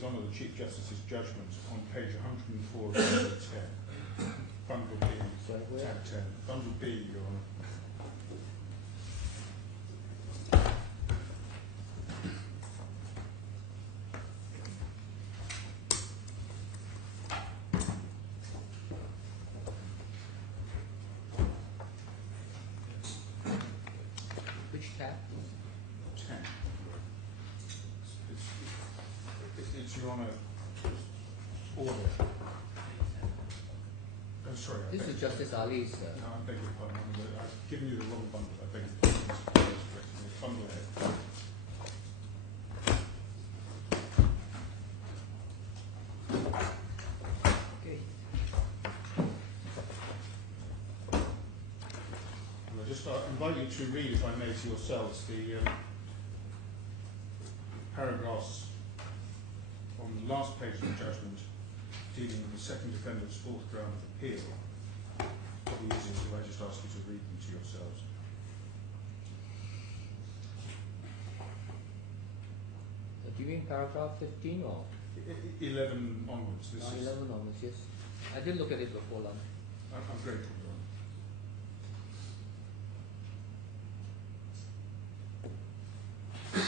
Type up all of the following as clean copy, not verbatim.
His Honour the Chief Justice's judgment on page 104 of Bundle 10. Bundle B, tab 10. Bundle B, Your Honour. Which tab? 10. It's Your Honour order. Oh, sorry. This is Justice Ali's. No, I beg your pardon. I've given you the wrong bundle. I beg your pardon. Bundle head. Okay. And I just invite you to read, if I may, to yourselves the paragraphs on the last page of the judgment dealing with the second defendant's fourth ground of appeal. Probably easiest if I just ask you to read them to yourselves. Do you mean paragraph 15 or? 11 onwards. This is 11 onwards, yes. I did look at it before lunch. I'm grateful, Your Honour.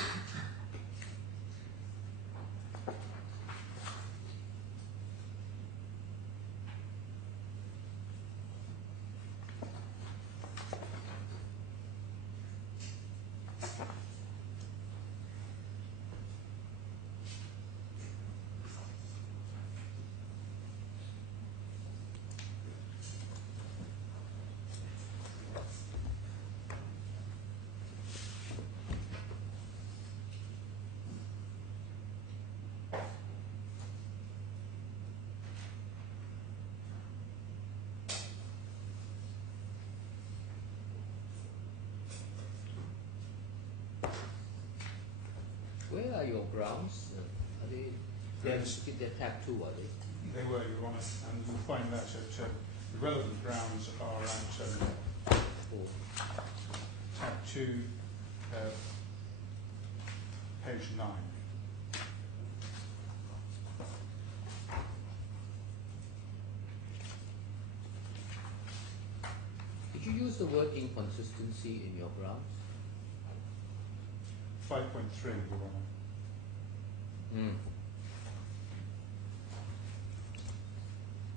Where are your grounds? Are they? Yes. They're tab 2, are they? They were, Your Honour, and you'll find that at the relevant grounds are at tab 2, page 9. Did you use the word inconsistency in your grounds? 5.3, Your Honour. Mm.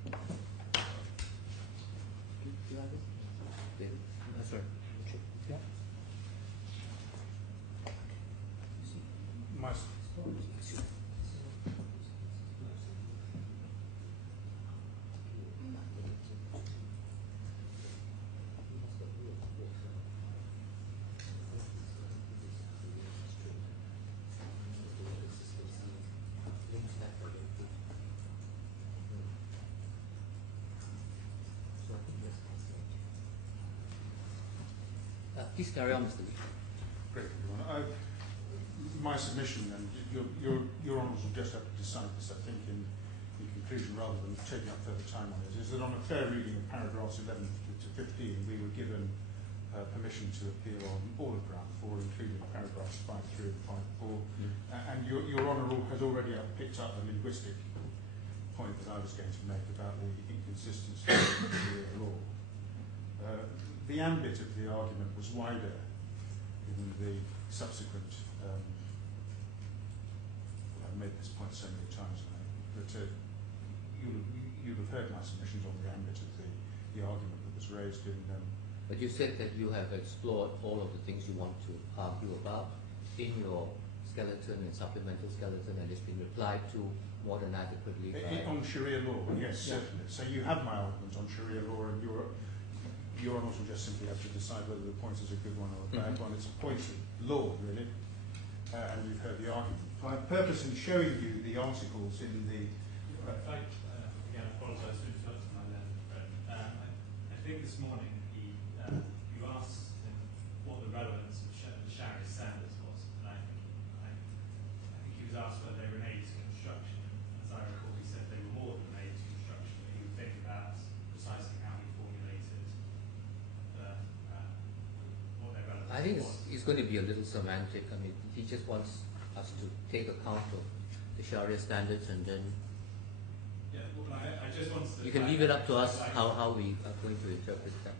Do you have it? David? Sorry. Yeah. My, Please carry on, Mr. Lee. Great, Your Honour. My submission, and your Honours will just have to decide this, I think, in conclusion, rather than taking up further time on it, is that on a fair reading of paragraphs 11 to 15, we were given permission to appeal on all of ground 4, including paragraphs 5.3 and 5.4. And your Honour has already picked up the linguistic point that I was going to make about the inconsistency of the law. The ambit of the argument was wider in the subsequent, I've made this point so many times now, but you'll have heard my submissions on the ambit of the argument that was raised in But you said that you have explored all of the things you want to argue about in your skeleton and supplemental skeleton, and it's been replied to more than adequately by... On Sharia law, yes, certainly. So you have my argument on Sharia law, and your Honours will just simply have to decide whether the point is a good one or a bad one. It's a point of law, really, and you've heard the argument. My purpose in showing you the articles in the... Again, I apologise for interrupting my learned friend. I think this morning you asked him what the relevance of the Sharia standards was, and I think he was asked whether they were made to construction. As I recall, he said they were more than made to construction, but he would think about precisely how he formulated what their relevance I think was. it's going to be a little semantic. I mean, he just wants us to take account of the Sharia standards, and then Yeah, well, I just wanted to. you can leave it up to us how we are going to interpret that.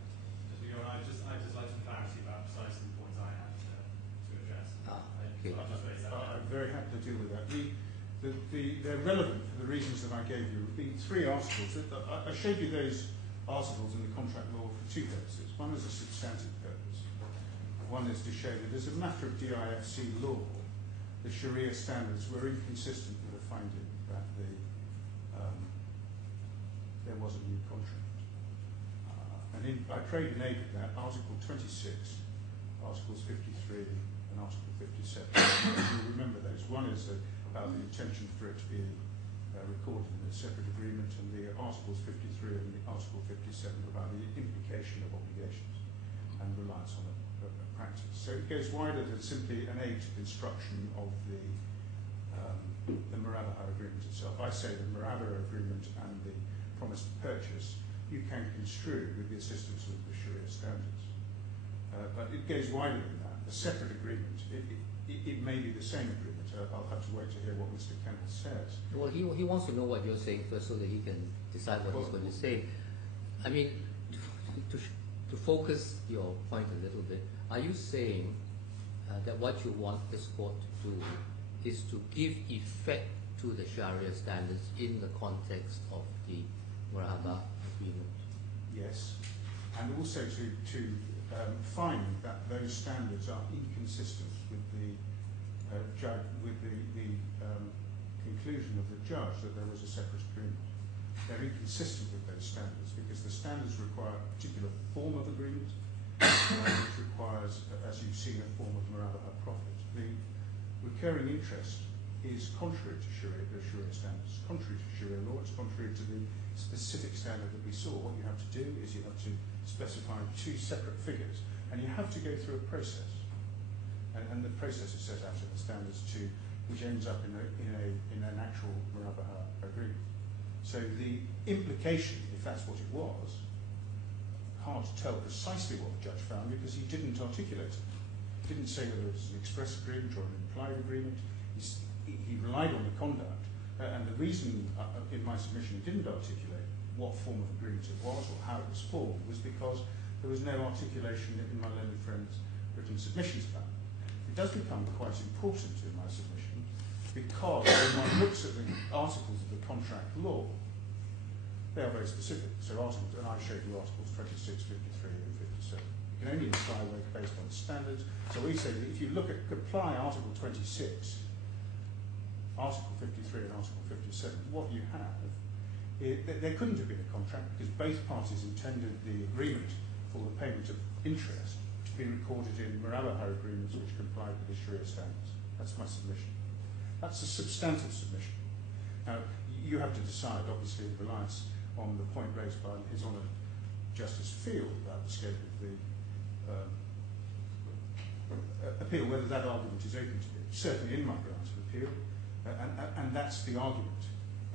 I'd just like some clarity about precisely the points I have to address. Okay. So I'll just raise that. I'm very happy to deal with that. They're relevant for the reasons that I gave you. The three articles, I showed you those articles in the contract law for two purposes. One is a substantive purpose. One is to show that as a matter of DIFC law, the Sharia standards were inconsistent with the finding that there was a new contract. I prayed in aid of that, Article 26, Articles 53 and Article 57. You'll remember those. One is about the intention for it to be recorded in a separate agreement, and the Articles 53 and the Article 57 about the implication of obligations and reliance on a practice. So it goes wider than simply an aid to construction of the Murabaha agreement itself. I say the Murabaha agreement and the promise to purchase you can construe with the assistance of the Sharia standards. But it goes wider than that. A separate agreement, it may be the same agreement. I'll have to wait to hear what Mr. Kendall says. Well, he wants to know what you're saying first so that he can decide what he's going to say. I mean, to focus your point a little bit, are you saying that what you want this court to do is to give effect to the Sharia standards in the context of the Murahaba agreement? Yes, and also to find that those standards are inconsistent with the conclusion of the judge that there was a separate agreement. They're inconsistent with those standards because the standards require a particular form of agreement, which requires, as you've seen, a form of Murabaha profit. The recurring interest is contrary to the Sharia standards, contrary to Sharia law, it's contrary to the specific standard that we saw. What you have to do is you have to specify two separate figures, and you have to go through a process. And the process is set out in the standards too, which ends up in an actual Murabaha agreement. So the implication, if that's what it was, hard to tell precisely what the judge found because he didn't articulate it. He didn't say whether it was an express agreement or an implied agreement. He relied on the conduct, and the reason in my submission he didn't articulate what form of agreement it was or how it was formed was because there was no articulation in my learned friend's written submissions plan. It does become quite important in my submission because when one looks at the articles of the contract law, they are very specific. So articles, and I showed you articles 26, 53 and 57. You can only apply work based on standards. So we say that if you apply Article 26, Article 53 and Article 57, what you have, there couldn't have been a contract because both parties intended the agreement for the payment of interest to be recorded in Murabaha agreements which complied with the Sharia standards. That's my submission. That's a substantive submission. Now, you have to decide, obviously, in reliance on the point raised by His Honour Justice Field about the scope of the appeal, whether that argument is open to you. Certainly in my grant of appeal, and that's the argument.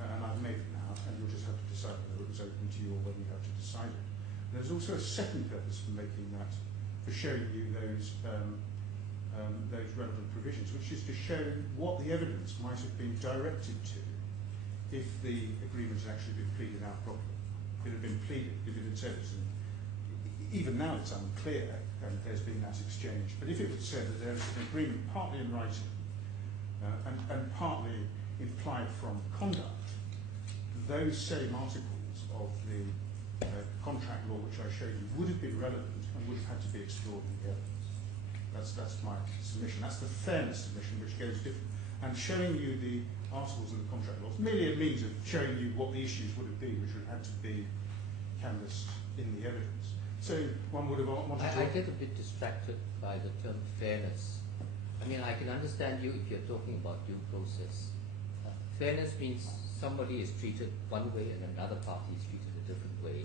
And I've made it now, and you'll just have to decide whether it was open to you or whether you have to decide it. And there's also a second purpose for making that, for showing you those relevant provisions, which is to show what the evidence might have been directed to if the agreement had actually been pleaded out properly. If it had been pleaded, if it had said it, and even now it's unclear, and there's been that exchange, but if it had said that there was an agreement partly in writing and partly implied from conduct, those same articles of the contract law which I showed you would have been relevant and would have had to be explored in the evidence. That's my submission. That's the fairness submission, which goes different. And showing you the articles in the contract law is merely a means of showing you what the issues would have been, which would have had to be canvassed in the evidence. So one would have wanted to... I get a bit distracted by the term fairness. I mean, I can understand you if you're talking about due process. Fairness means somebody is treated one way and another party is treated a different way.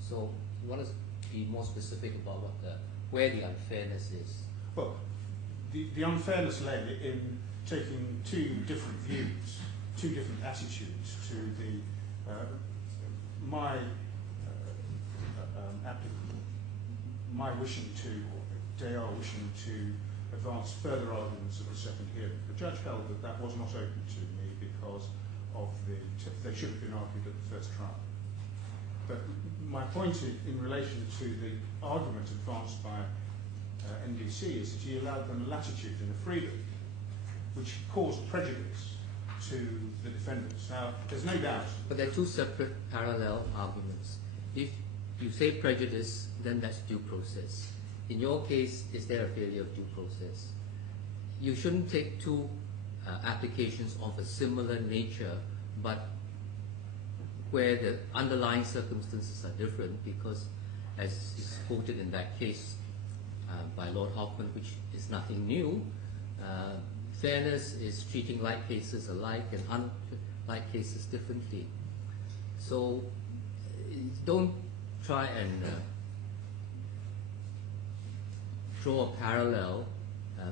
So you want to be more specific about where the unfairness is. Well, the unfairness lay in taking two different views, two different attitudes to the my applicant, my wishing to, Deyaar wishing to advance further arguments at the second hearing. The judge held that that was not open to me because of they should have been argued at the first trial. But my point in relation to the argument advanced by NBC is that he allowed them a latitude and a freedom which caused prejudice to the defendants. Now, there's no doubt. But they're two separate parallel arguments. If you say prejudice, then that's due process. In your case, is there a failure of due process? You shouldn't take two applications of a similar nature, but where the underlying circumstances are different, because as is quoted in that case by Lord Hoffman, which is nothing new, fairness is treating like cases alike and unlike cases differently. So don't try and draw a parallel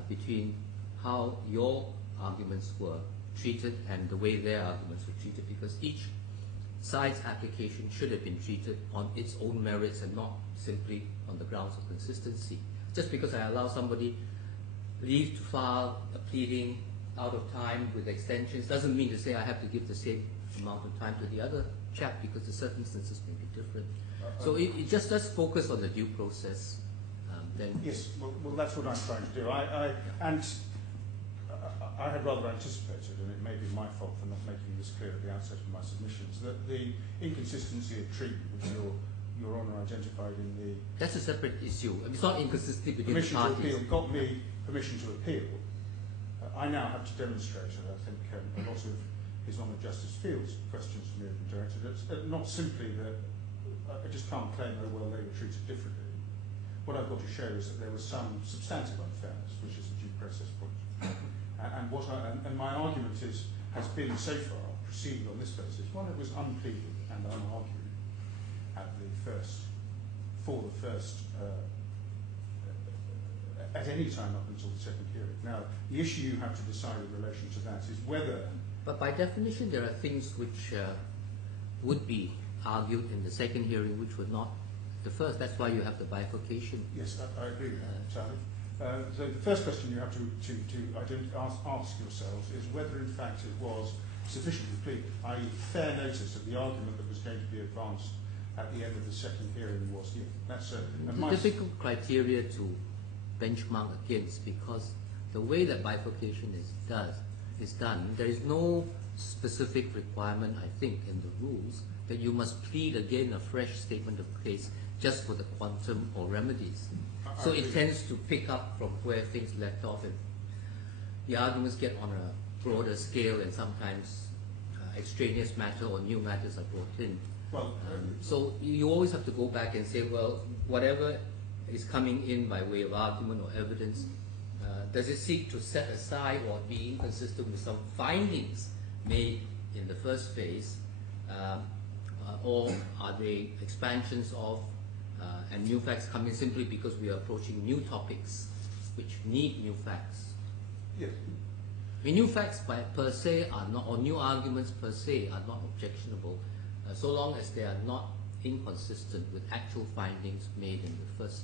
between how your arguments were treated and the way their arguments were treated, because each side's application should have been treated on its own merits and not simply on the grounds of consistency. Just because I allow somebody leave to file a pleading out of time with extensions doesn't mean to say I have to give the same amount of time to the other chap, because the circumstances may be different. So it just focus on the due process. Then yes, well, that's what I'm trying to do. I had rather anticipated, and it may be my fault for not making this clear at the outset of my submissions, that the inconsistency of treatment which Your Honour identified in the... That's a separate issue. I mean, it's not inconsistency between the permission parties. to appeal got me permission to appeal. I now have to demonstrate, and I think a lot of His Honour Justice Field's questions to me have been directed at not simply that I just can't claim, oh well, they were treated differently. What I've got to show is that there was some substantive unfairness, which is the due process point. And my argument has been so far proceeded on this basis. One, it was unpleaded and unargued at at any time up until the second hearing. Now, the issue you have to decide in relation to that is whether... But by definition, there are things which would be argued in the second hearing which were not the first. That's why you have the bifurcation. Yes, I agree with that, Sally. So the first question you have to ask yourselves is whether in fact it was sufficiently pleaded, i.e. fair notice of the argument that was going to be advanced at the end of the second hearing was given. That's a difficult criteria to benchmark against, because the way that bifurcation is done, there is no specific requirement, I think, in the rules that you must plead again a fresh statement of case just for the quantum or remedies. So it tends to pick up from where things left off, and the arguments get on a broader scale, and sometimes extraneous matter or new matters are brought in. Well, so you always have to go back and say, well, whatever is coming in by way of argument or evidence, does it seek to set aside or be inconsistent with some findings made in the first phase, or are they expansions of and new facts coming simply because we are approaching new topics which need new facts? yes. I mean, new facts per se are not, or new arguments per se are not objectionable, so long as they are not inconsistent with actual findings made in the first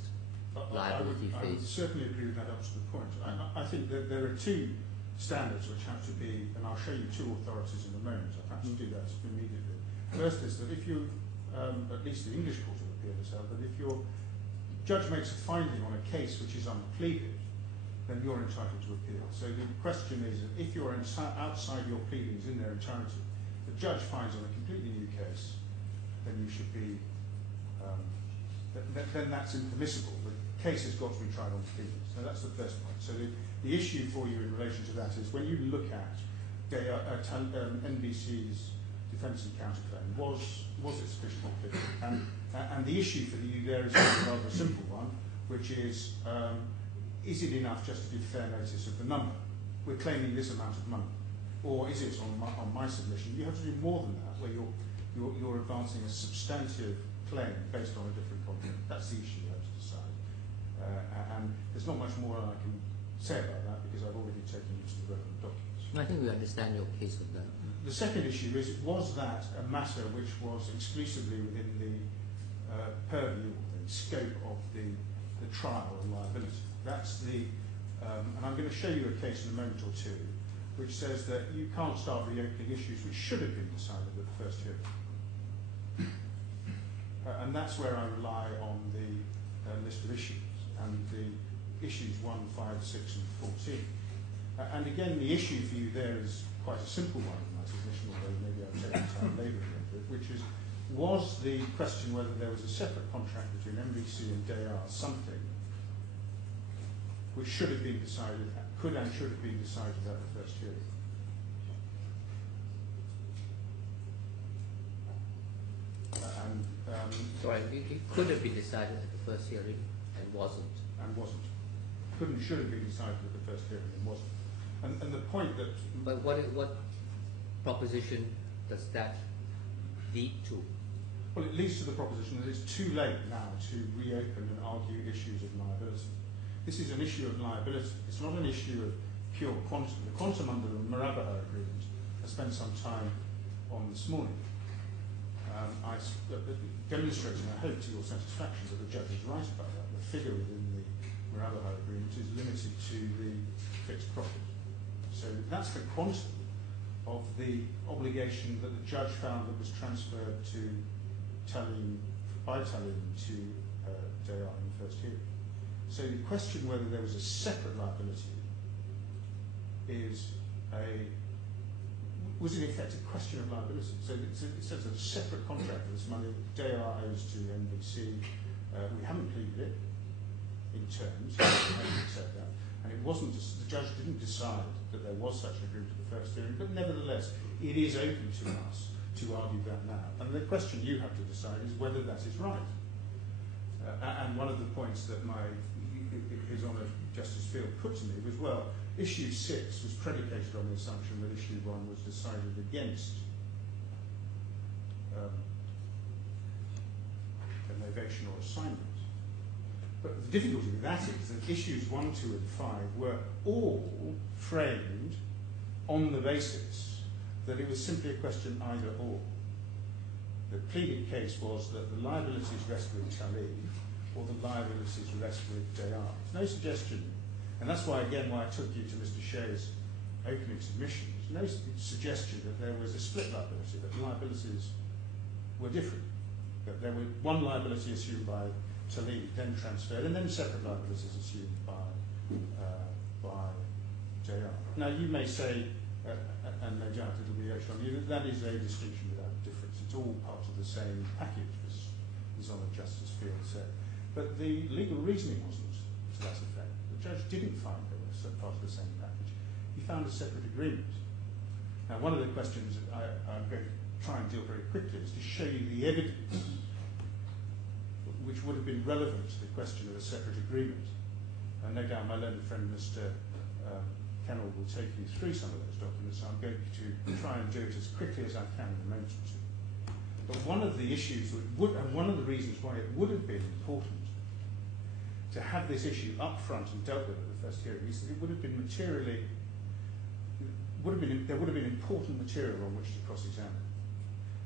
liability I would phase. certainly agree with that up to the point. I think that there are two standards which have to be, and I'll show you two authorities in a moment. I'll have to do that immediately. First is that if you, at least the English Court of Appeal has held, that if your judge makes a finding on a case which is unpleaded, then you're entitled to appeal. So the question is that if you're outside your pleadings in their entirety, the judge finds on a completely new case, then you should be, then that's impermissible. The case has got to be tried on pleadings. So that's the first point. So the issue for you in relation to that is when you look at NBC's defence and counterclaim, was it sufficiently pleaded? And the issue for you there is a rather simple one, which is it enough just to give fair notice of the number? We're claiming this amount of money. Or is it, on my submission, you have to do more than that, where you're advancing a substantive claim based on a different contract. That's the issue you have to decide. And there's not much more I can say about that because I've already taken you to the relevant documents. I think we understand your case of that. The second issue is, was that a matter which was exclusively within the purview or the scope of the trial and liability? That's the And I'm going to show you a case in a moment or two which says that you can't start reopening issues which should have been decided at the first hearing. And that's where I rely on the list of issues and the issues 1, 5, 6 and 14. And again, the issue for you there is quite a simple one in my submission, although maybe I'll take the time later into it, which is, was the question whether there was a separate contract between MBC and Deyaar something which should have been decided, could and should have been decided at the first hearing? Sorry, it could have been decided at the first hearing and wasn't. And wasn't. Could and should have been decided at the first hearing and wasn't. And the point that... But what proposition does that lead to? Well, it leads to the proposition that it's too late now to reopen and argue issues of liability. This is an issue of liability. It's not an issue of pure quantum. The quantum under the Murabaha agreement I spent some time on this morning. Demonstrating, I hope to your satisfaction, that the judge is right about that. The figure within the Murabaha agreement is limited to the fixed profit. So that's the quantum of the obligation that the judge found that was transferred to Taaleem, by Taaleem to Deyaar in the first hearing. So the question whether there was a separate liability was in effect a question of liability. So it says that a separate contract for this money Deyaar owes to NBC. We haven't pleaded it in terms, we haven't accepted that. And it wasn't, the judge didn't decide that there was such an agreement at the first hearing, but nevertheless, it is open to us to argue that now. And the question you have to decide is whether that is right. And one of the points that His Honour Justice Field put to me was, well, issue 6 was predicated on the assumption that issue 1 was decided against a novation or assignment. But the difficulty with that is that issues 1, 2 and 5 were all framed on the basis that it was simply a question either or. The pleaded case was that the liabilities rest with Taaleem or the liabilities rest with Deyaar. No suggestion, and that's why I took you to Mr. Shea's opening submission. There's no suggestion that there was a split liability, that liabilities were different, that there were one liability assumed by Taaleem, then transferred, and then separate liabilities assumed by Deyaar. Now you may say, and no doubt it'll be urged on you, that is a distinction without difference. It's all part of the same package, as His Honour Justice Field said. But the legal reasoning wasn't to that effect. The judge didn't find they were part of the same package. He found a separate agreement. Now, one of the questions I'm going to try and deal very quickly is to show you the evidence which would have been relevant to the question of a separate agreement. And no doubt my learned friend Mr. Kennell will take you through some of those documents, so I'm going to try and do it as quickly as I can in a moment or two. But one of the issues that and one of the reasons why it would have been important to have this issue up front and dealt with at the first hearing is that it would have been there would have been important material on which to cross-examine.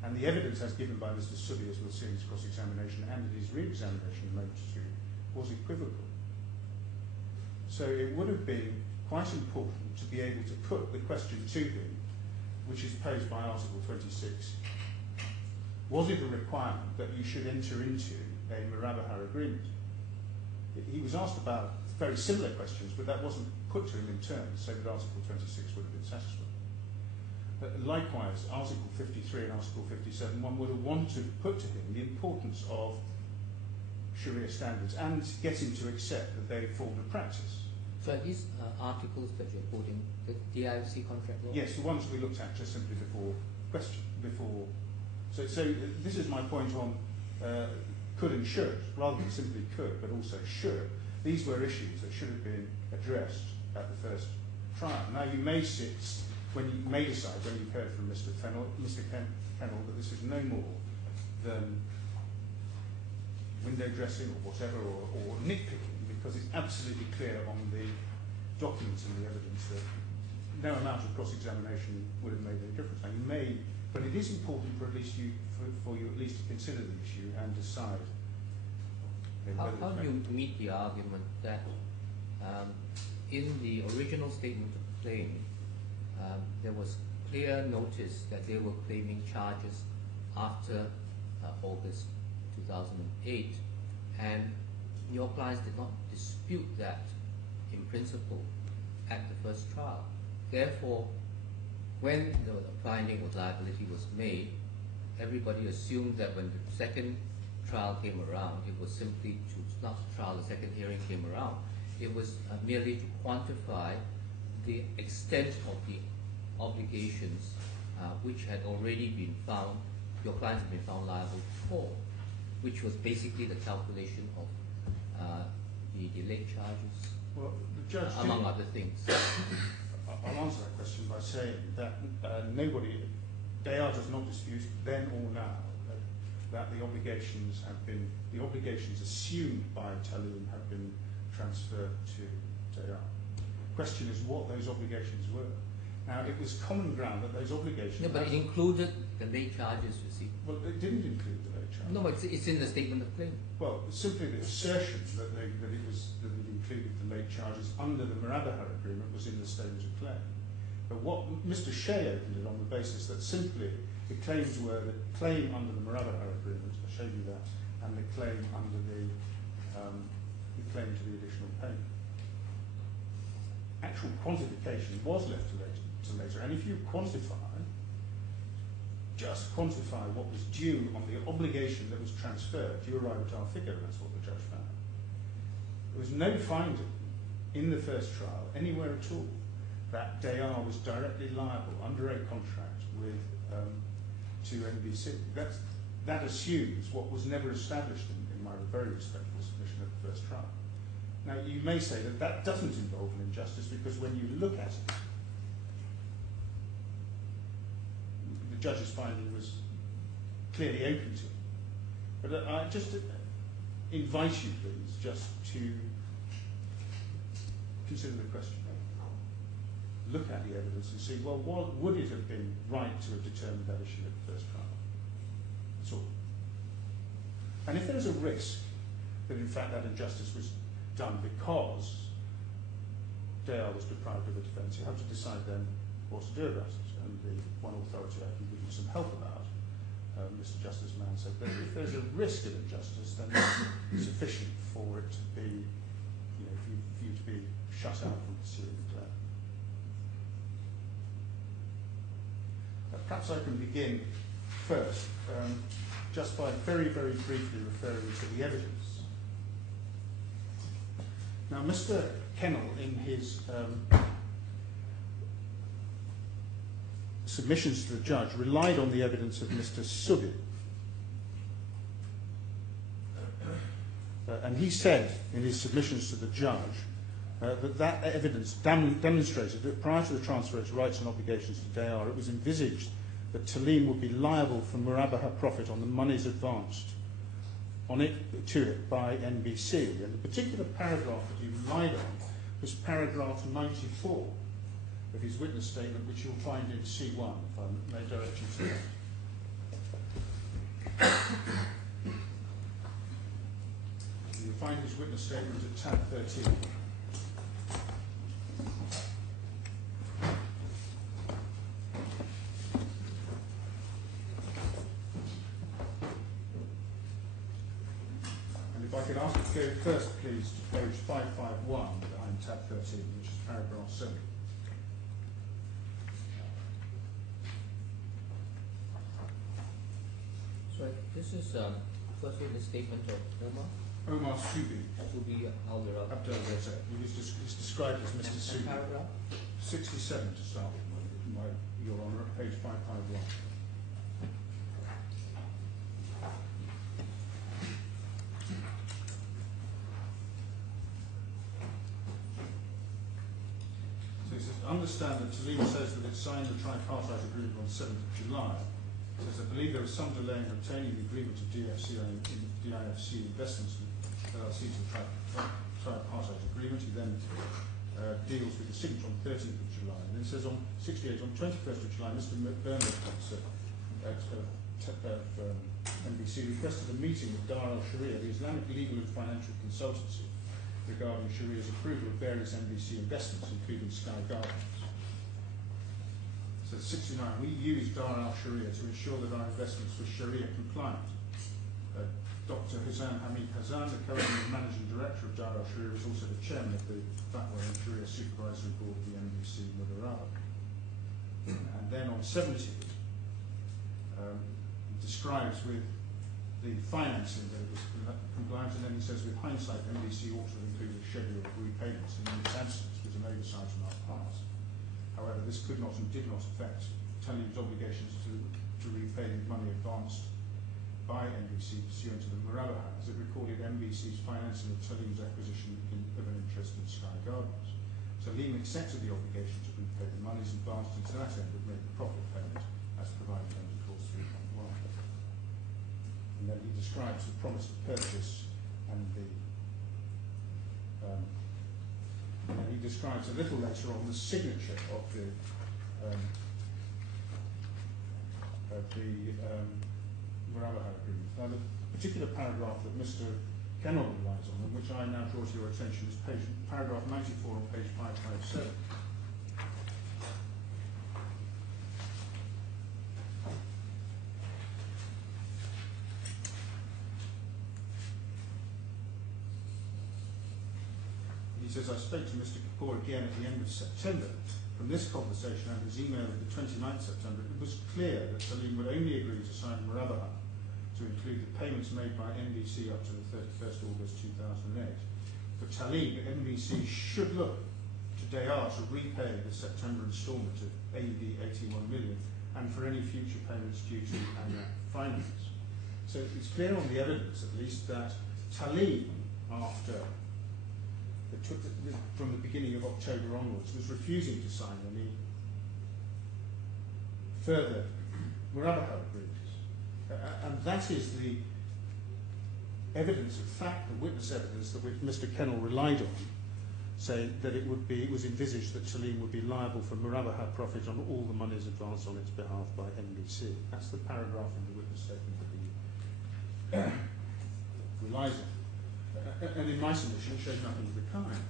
And the evidence as given by Mr. Subi, as we'll see in his cross-examination and in his re-examination in a moment or two, was equivocal. So it would have been quite important to be able to put the question to him, which is posed by Article 26. Was it a requirement that you should enter into a Murabaha agreement? He was asked about very similar questions, but that wasn't put to him in terms so that Article 26 would have been satisfied. Likewise, Article 53 and Article 57, one would have wanted to put to him the importance of Sharia standards and get him to accept that they formed a practice. So these articles that you're quoting, the DIFC contract law? Yes, the ones we looked at just simply before question. So this is my point on could and should, rather than simply could, but also should. These were issues that should have been addressed at the first trial. Now you may decide when you've heard from Mr. Kennell, that this is no more than window dressing or whatever, or nitpicking, because it's absolutely clear on the documents and the evidence that no amount of cross-examination would have made any difference. Now you may, but it is important for you at least to consider the issue and decide. How do you meet the argument that in the original statement of claim, there was clear notice that they were claiming charges after August 2008, and your clients did not dispute that in principle at the first trial. Therefore, when the finding of liability was made, everybody assumed that when the second trial came around, it was simply to, not the trial, the second hearing came around, it was merely to quantify the extent of the obligations which had already been found, your clients had been found liable for, which was basically the calculation of the late charges, Well, the judge among other things. I'll answer that question by saying that nobody, Deyaar does not dispute then or now that the obligations assumed by Taaleem have been transferred to Deyaar. The question is what those obligations were. Now, it was common ground that those obligations... No, but it included the late charges, you see. Well, it didn't include the late charges. No, it's in the statement of claim. Well, simply the assertion that it included the late charges under the Muhairi agreement was in the statement of claim. But what Mr. Shea opened it on the basis that simply the claims were the claim under the Muhairi agreement, I showed you that, and the claim under the claim to the additional payment. Actual quantification was left to later, and if you just quantify what was due on the obligation that was transferred, you arrive at our figure, and that's what the judge found. There was no finding in the first trial, anywhere at all, that Deyaar was directly liable under a contract with to NBC. That assumes what was never established in my very respectful submission at the first trial. Now, you may say that that doesn't involve an injustice because when you look at it, the judge's finding was clearly open to it. But I just invite you, please, just to consider the question. Look at the evidence and see, well, what would it have been right to have determined that issue at the first trial? That's all. And if there's a risk that, in fact, that injustice was done because Deyaar was deprived of a defence, you have to decide then what to do about it. And the one authority I can give you some help about, Mr. Justice Mann said that if there's a risk of injustice, then it's sufficient for it to be, for you to be shut out from pursuing the claim. Perhaps I can begin first just by very, very briefly referring to the evidence. Now, Mr. Kennell, in his submissions to the judge, relied on the evidence of Mr. Subi. And he said in his submissions to the judge that evidence demonstrated that prior to the transfer of its rights and obligations to Deyaar, it was envisaged that Taaleem would be liable for Murabaha profit on the monies advanced to it by NBC. And the particular paragraph that he relied on was paragraph 94 of his witness statement, which you'll find in C1, if I may direct you to that. You'll find his witness statement at tab 13. If I could ask you to go first, please, to page 551 behind tab 13, which is paragraph 7. So this is firstly the statement of Omar. Omar Subi. Subi Al-Dara. He's described as Mr. Subi. Paragraph? 67 to start with, Your Honour, at page 551. Understand that Taaleem says that it signed the tripartite agreement on the 7th of July. It says, I believe there was some delay in obtaining the agreement of DIFC Investments LLC to the tripartite agreement. He then deals with the signature on 13th of July. And then says on 68, on 21st of July, Mr. Bernard of NBC requested a meeting with Dar al-Sharia, the Islamic legal and financial consultancy, regarding Sharia's approval of various NBC investments, including Sky Gardens. So 69, we used Deyaar Sharia to ensure that our investments were Sharia compliant. Dr. Hussain Hamid Hassan, the co-owner and managing director of Deyaar Sharia, is also the chairman of the Fatwa and Sharia Supervisory Board of the NBC Muhairi. And then on 70, he describes with the financing that it was compliant, and then he says, with hindsight, NBC ought to have included a schedule of repayments, and in its absence was an oversight on our part. However, this could not and did not affect Taaleem's obligations to repay the money advanced by NBC pursuant to the Muhairi, as it recorded NBC's financing of Taaleem's acquisition of an interest in Sky Gardens. Taaleem accepted the obligation to repay the monies advanced, and to that end would make the profit payment as provided under clause 3.1. And then he describes the promise of purchase and he describes a little later on the signature of the Muhairi agreement. Now, the particular paragraph that Mr. Kennel relies on, and which I now draw to your attention, is paragraph 94 on page 557. He says, I spoke to Mr. Kapoor again at the end of September. From this conversation and his email of the 29th September, it was clear that Taaleem would only agree to sign Muhairi to include the payments made by NBC up to the 31st August 2008. For Taaleem, NBC should look to Deyaar to repay the September instalment of AED 81 million and for any future payments due to ANA Finance. So it's clear on the evidence, at least, that Taaleem, from the beginning of October onwards, was refusing to sign any further Muhairi agreements. And that is the evidence of fact, the witness evidence that which Mr. Kennel relied on, saying that it was envisaged that Taaleem would be liable for Muhairi profit on all the monies advanced on its behalf by NBC. That's the paragraph in the witness statement that he relies on. And in my submission, it showed nothing of the kind.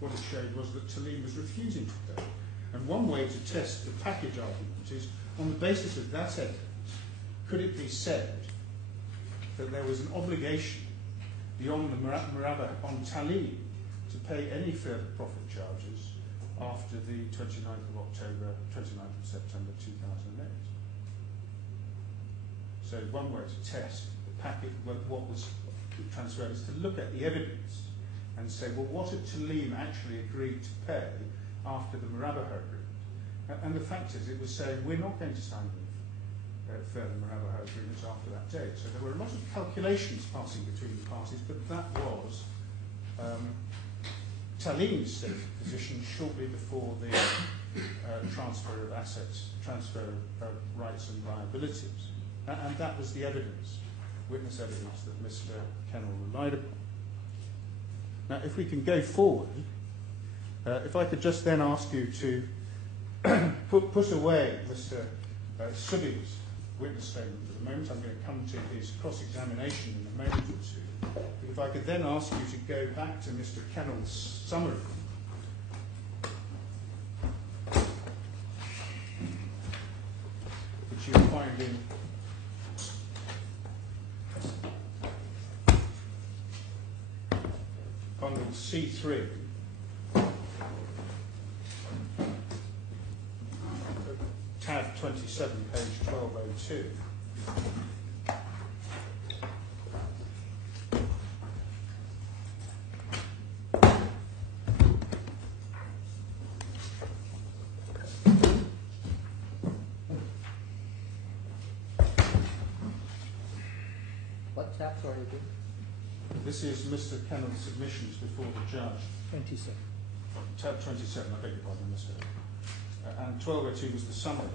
What it showed was that Taaleem was refusing to pay. And one way to test the package argument is, on the basis of that evidence, could it be said that there was an obligation beyond the Muhairi on Taaleem to pay any further profit charges after the 29th of September 2008? So one way to test the package, what was transferred, is to look at the evidence and say, well, what had Taaleem actually agreed to pay after the Muhairi agreement? And the fact is, it was saying, we're not going to sign further Muhairi agreements after that date. So there were a lot of calculations passing between the parties, but that was Taaleem's stated position shortly before the transfer of assets, transfer of rights and liabilities. And that was the evidence, witness evidence, that Mr. Kennel relied upon. Now, if we can go forward, if I could just then ask you to put away Mr. Subi's witness statement for the moment. I'm going to come to his cross-examination in a moment or two. But if I could then ask you to go back to Mr. Kennel's summary, which you'll find in bundle C3, tab 27, page 1202. What tabs are you doing? This is Mr. Kennel's submissions before the judge. 27. Tab 27, I beg your pardon, Mr. And 1202 was the summary.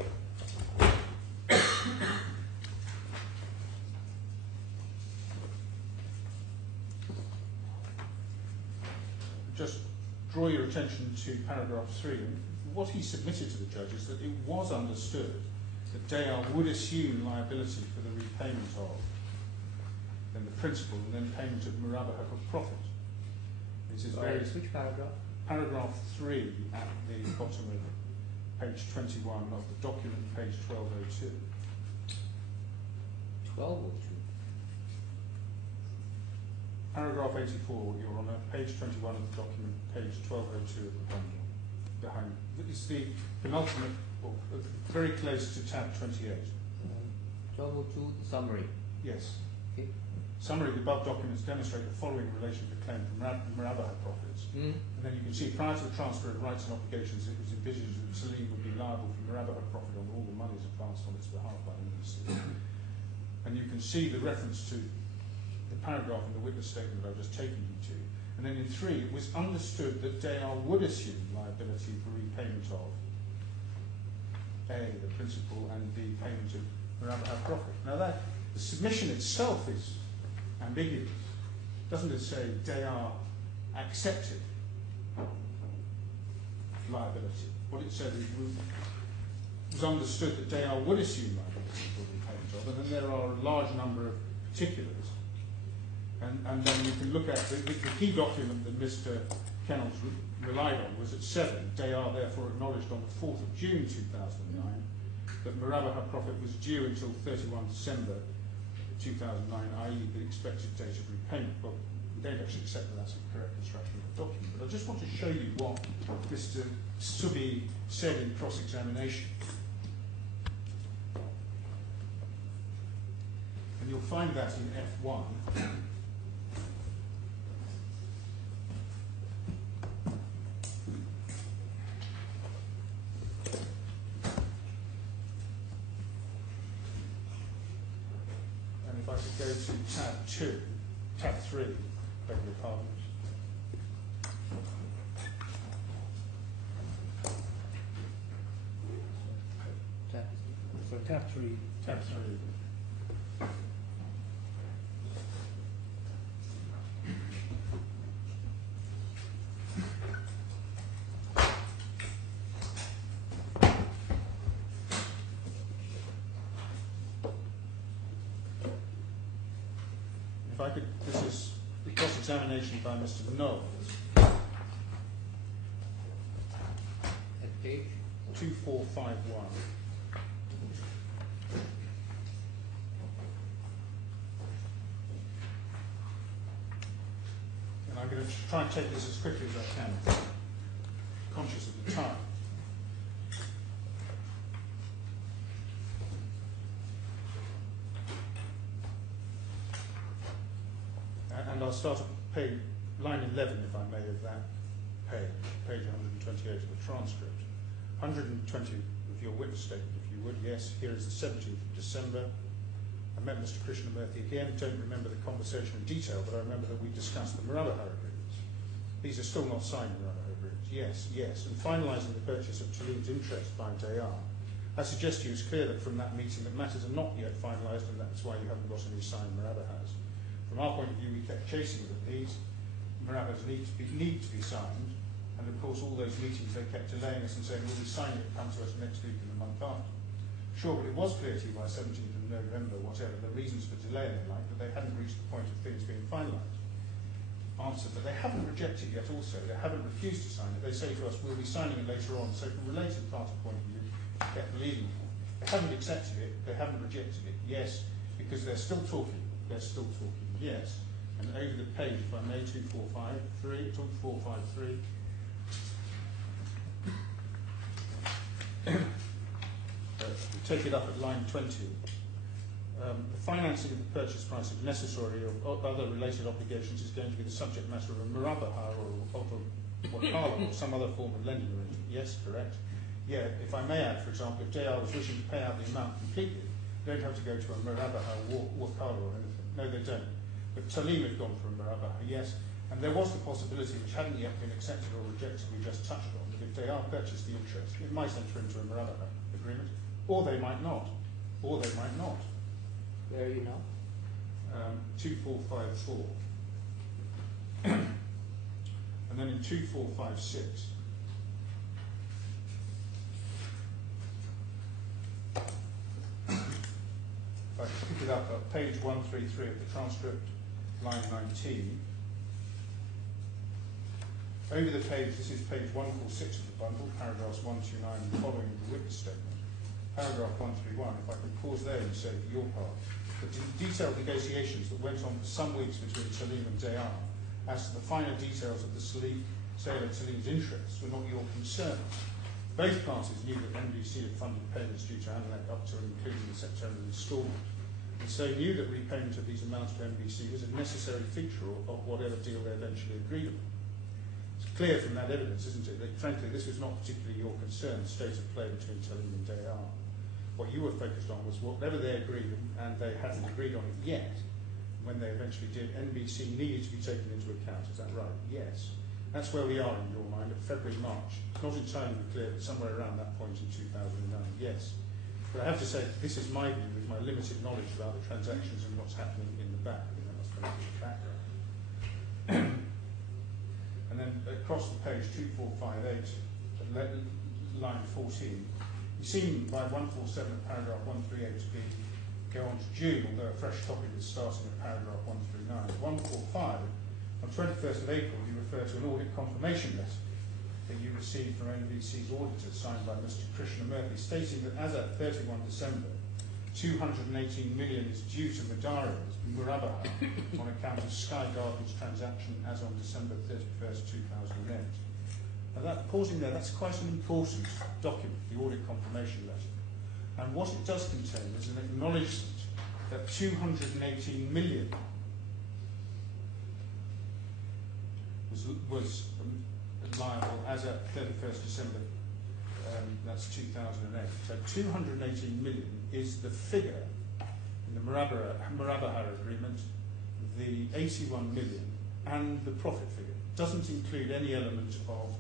Just draw your attention to paragraph 3. What he submitted to the judge is that it was understood that Deyaar would assume liability for the repayment of, then the principal, and then payment of Muhairi profit. This is Right. very Which paragraph? paragraph 3 at the bottom of page 21 of the document, page 1202. 1202. Paragraph 84, Your Honour, page 21 of the document, page 1202 of the bundle. Behind. It's the penultimate, or very close to tab 28. 1202, summary. Yes. Okay. Summary of the above documents demonstrate the following in relation to the claim from Murabaha profits. Mm. And then you can see prior to the transfer of rights and obligations, it was envisaged that Taaleem would be liable for Murabaha profit on all the monies advanced on its behalf by the NBC. And you can see the reference to the paragraph in the witness statement that I've just taken you to. And then in 3, it was understood that Deyaar would assume liability for repayment of A, the principal, and B, payment of Murabaha profit. Now that, the submission itself is ambiguous. Doesn't it say Deyaar accepted liability? What it said is it was understood that Deyaar would assume liability for repayment of, and then there are a large number of particulars. And then you can look at the key document that Mr. Kennels relied on was at 7. Deyaar therefore acknowledged on the 4th of June 2009 that Murabaha profit was due until 31 December 2009, i.e. the expected date of repayment. Well, we don't actually accept that that's a correct construction of the document, but I just want to show you what Mr. Subi said in cross-examination. And you'll find that in F1. If I could go to tab 3, beg your pardon. So tab 3. Tab 3. If I could, this is the cross-examination by Mr. Knowles. At page? 2451. And I'm going to try and take this as quickly as I can, conscious of the time. And I'll start at line 11, if I may, of that page 128 of the transcript. 120 of your witness statement, if you would. Yes, here is the 17th of December. I met Mr. Krishnamurthy again. Don't remember the conversation in detail, but I remember that we discussed the Murabaha agreements. These are still not signed Murabaha agreements. Yes, yes. And finalising the purchase of Taaleem's interest by Deyaar. I suggest to you it's clear that from that meeting that matters are not yet finalised, and that's why you haven't got any signed Murabahas. From our point of view, we kept chasing that these Murabahas need to be signed, and of course all those meetings they kept delaying us and saying, will we sign it, come to us next week and the month after. Sure, but it was clear to you by 17th of November, whatever, the reasons for delay and the like, that they hadn't reached the point of things being finalised. Answer, but they haven't rejected yet also, they haven't refused to sign it. They say to us, we'll be signing it later on. So from a related party point of view, we kept believing them. They haven't accepted it, they haven't rejected it, yes, because they're still talking, yes. And over the page, if I may, 2453, take it up at line 20. The financing of the purchase price, if necessary, or other related obligations is going to be the subject matter of a Murabaha or of a wakala or some other form of lending arrangement. Yes, correct. Yeah, if I may add, for example, if Deyaar was wishing to pay out the amount completely, they don't have to go to a Murabaha or wakala or anything. No, they don't. But Taaleem had gone for a Murabaha, yes. And there was the possibility, which hadn't yet been accepted or rejected, we just touched on, that if Deyaar purchased the interest, it might enter into a Murabaha agreement, or they might not. Or they might not. Where are you now? 2454. And then in 2456, if I pick it up at page 133 of the transcript, line 19. over the page, this is page 146 of the bundle, paragraphs 129 and following the witness statement. Paragraph 131, if I could pause there and say for your part, the detailed negotiations that went on for some weeks between Taaleem and Deyaar as to the finer details of the sale of Taaleem's interests were not your concern. Both parties knew that NBC had funded payments due to Analec up to and including the September instalment, and so knew that repayment of these amounts to NBC was a necessary feature of whatever deal they eventually agreed upon. It's clear from that evidence, isn't it, that frankly this was not particularly your concern, the state of play between Taaleem and Deyaar. What you were focused on was whatever they agreed, and they hadn't agreed on it yet. When they eventually did, NBC needed to be taken into account. Is that right? Yes. That's where we are in your mind at February, March. It's not entirely clear, but somewhere around that point in 2009. Yes. But I have to say, this is my view with my limited knowledge about the transactions and what's happening in the back. You know, that's very much the background. And then across the page, 2458, line 14. You seem by 147 of paragraph 138 to be go on to June, although a fresh copy is starting at paragraph 139. 145, on 21st of April, you refer to an audit confirmation letter that you received from NBC's auditor signed by Mr. Krishnamurthy, stating that as at 31 December, 218 million is due to Muhairi on account of Sky Garden's transaction as on December 31st, 2008. Now pausing there, that's quite an important document, the audit confirmation letter. And what it does contain is an acknowledgement that 218 million was liable as at 31st December, that's 2008. So 218 million is the figure in the Muhairi agreement, the 81 million and the profit figure. Doesn't include any element of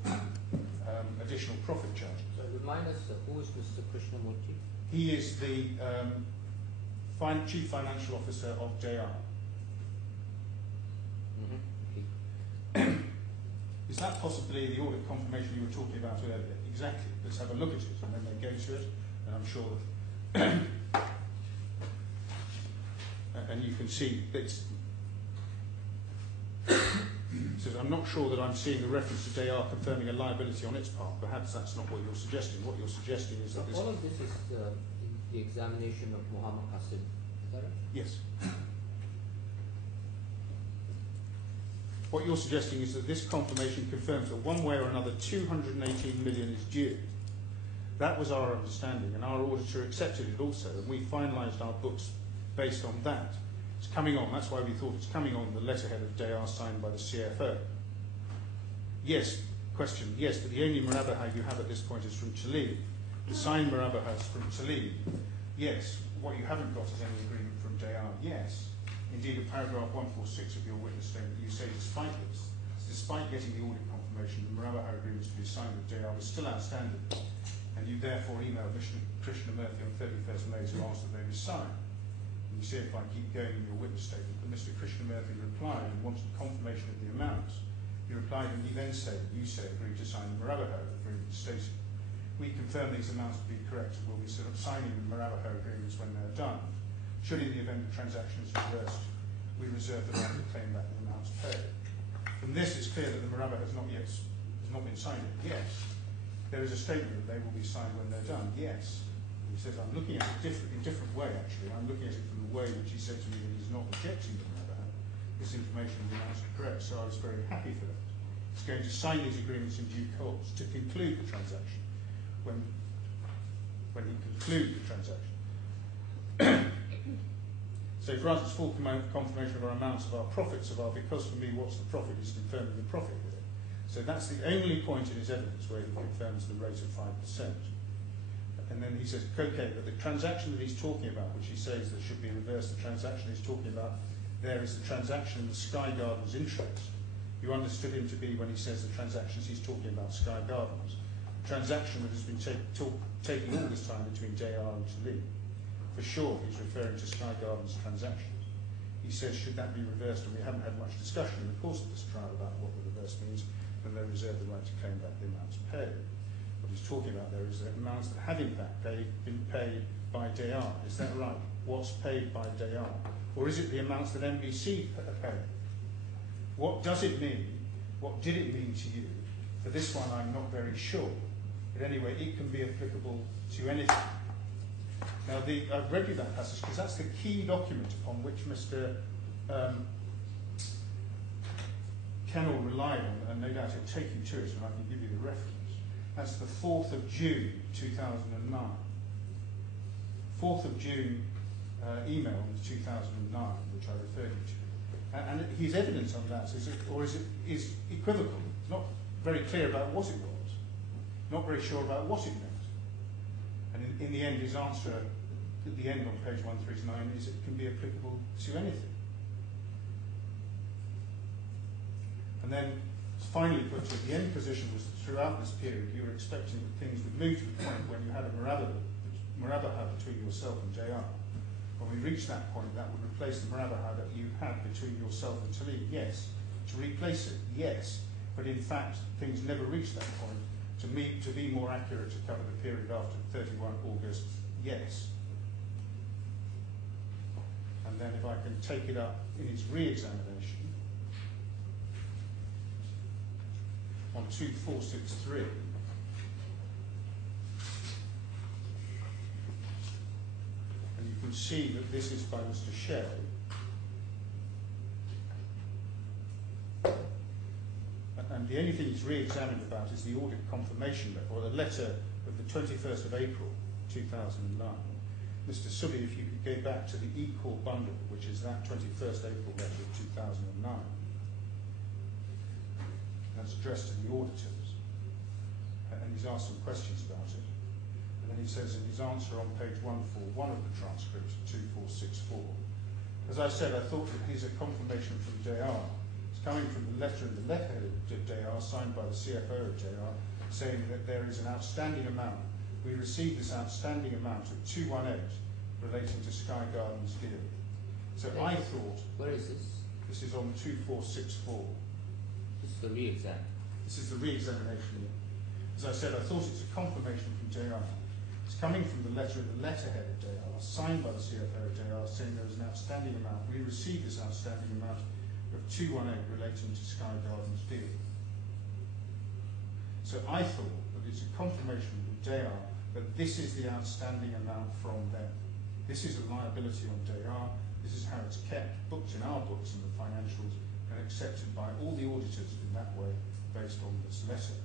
additional profit charges. So remind us, who is Mr. Krishnamurthy? He is the Chief Financial Officer of Deyaar. Okay. Is that possibly the audit confirmation you were talking about earlier? Exactly. Let's have a look at it, and then they go to it, and I'm sure that and you can see it's says, I'm not sure that I'm seeing the reference to Deyaar confirming a liability on its part. Perhaps that's not what you're suggesting. What you're suggesting is that this... All of this is the examination of Muhammad Qasim. Is that right? Yes. What you're suggesting is that this confirmation confirms that one way or another 218 million is due. That was our understanding, and our auditor accepted it also, and we finalised our books based on that. It's coming on, that's why we thought it's coming on the letterhead of Deyaar signed by the CFO. Yes, question, yes, but the only Muhairi you have at this point is from Taaleem. The signed Muhairi is from Taaleem. Yes, what you haven't got is any agreement from Deyaar. Yes. Indeed, at paragraph 146 of your witness statement, you say despite this, despite getting the audit confirmation, the Muhairi agreements to be signed with Deyaar was still outstanding, and you therefore emailed Mr. Krishnamurthy on 31st May to ask that they be signed. You see if I keep going in your witness statement, but Mr. Krishnamurthy replied and wanted confirmation of the amounts. He replied and he then said, you say agreed to sign the Muhairi agreement stating, we confirm these amounts to be correct and will be sort of signing the Muhairi agreements when they're done. Should in the event the transaction is reversed, we reserve the right to claim back the amounts paid. From this it's clear that the Muhairi has not been signed yet. Yes. There is a statement that they will be signed when they're done. Yes. He says, I'm looking at it in a different way, actually. I'm looking at it from the way which he said to me that he's not objecting to that. This information is announced correct, so I was very happy for that. He's going to sign these agreements in due course to conclude the transaction. When he concludes the transaction. So for us, it's full confirmation of our amounts of our profits, because for me, what's the profit is confirming the profit here. So that's the only point in his evidence where he confirms the rate of 5%. And then he says, okay, but the transaction that he's talking about, which he says that should be reversed, the transaction he's talking about, there is the transaction in the Sky Gardens interest. You understood him to be, when he says the transactions he's talking about, Sky Gardens, the transaction that has been taking all this time between Deyaar and Taaleem. For sure, he's referring to Sky Gardens transactions. He says, should that be reversed, and we haven't had much discussion in the course of this trial about what the reverse means, then they reserve the right to claim back the amounts paid. What he's talking about there is the amounts that have in fact been paid by Deyaar. Is that right? What's paid by Deyaar? Or is it the amounts that NBC are paid? What does it mean What did it mean to you? For this one, I'm not very sure. But anyway, it can be applicable to anything. Now, I've read you that passage because that's the key document upon which Mr. Kennel relied on, and no doubt he'll take you to it, and I can give you the reference. That's the 4th of June 2009. 4th of June email in 2009, which I referred you to. And his evidence on that is equivocal. It's not very clear about what it was, not very sure about what it meant. And in the end, his answer at the end on page 139 is it can be applicable to anything. And then finally put to it, the end position was that throughout this period you were expecting that things would move to the point when you had a murabaha between yourself and Deyaar. When we reached that point, that would replace the murabaha that you had between yourself and Taaleem. Yes. To replace it, yes. But in fact, things never reached that point. To be more accurate, to cover the period after 31 August, yes. And then if I can take it up in its re-examination, on 2463, and you can see that this is by Mr. Shell. And the only thing he's re-examined about is the audit confirmation letter, or the letter of the 21st of April 2009. Mr. Sully, if you could go back to the eCall bundle, which is that 21st April letter of 2009. That's addressed to the auditors. And he's asked some questions about it. And then he says in his answer on page 141 of the transcript, 2464, as I said, I thought that here's a confirmation from Deyaar. It's coming from the letter in the letterhead of Deyaar, signed by the CFO of Deyaar, saying that there is an outstanding amount. We received this outstanding amount of 218 relating to Sky Gardens deal. So I thought... Where is this? This is on 2464. This is the re-exam. This is the re-examination. As I said, I thought it's a confirmation from Deyaar. It's coming from the letter in the letterhead of Deyaar, signed by the CFO of Deyaar, saying there was an outstanding amount. We received this outstanding amount of 218 relating to Sky Gardens deal. So I thought that it's a confirmation from Deyaar that this is the outstanding amount from them. This is a liability on Deyaar. This is how it's kept, booked in our books and the financials, and accepted by all the auditors in that way, based on this letter.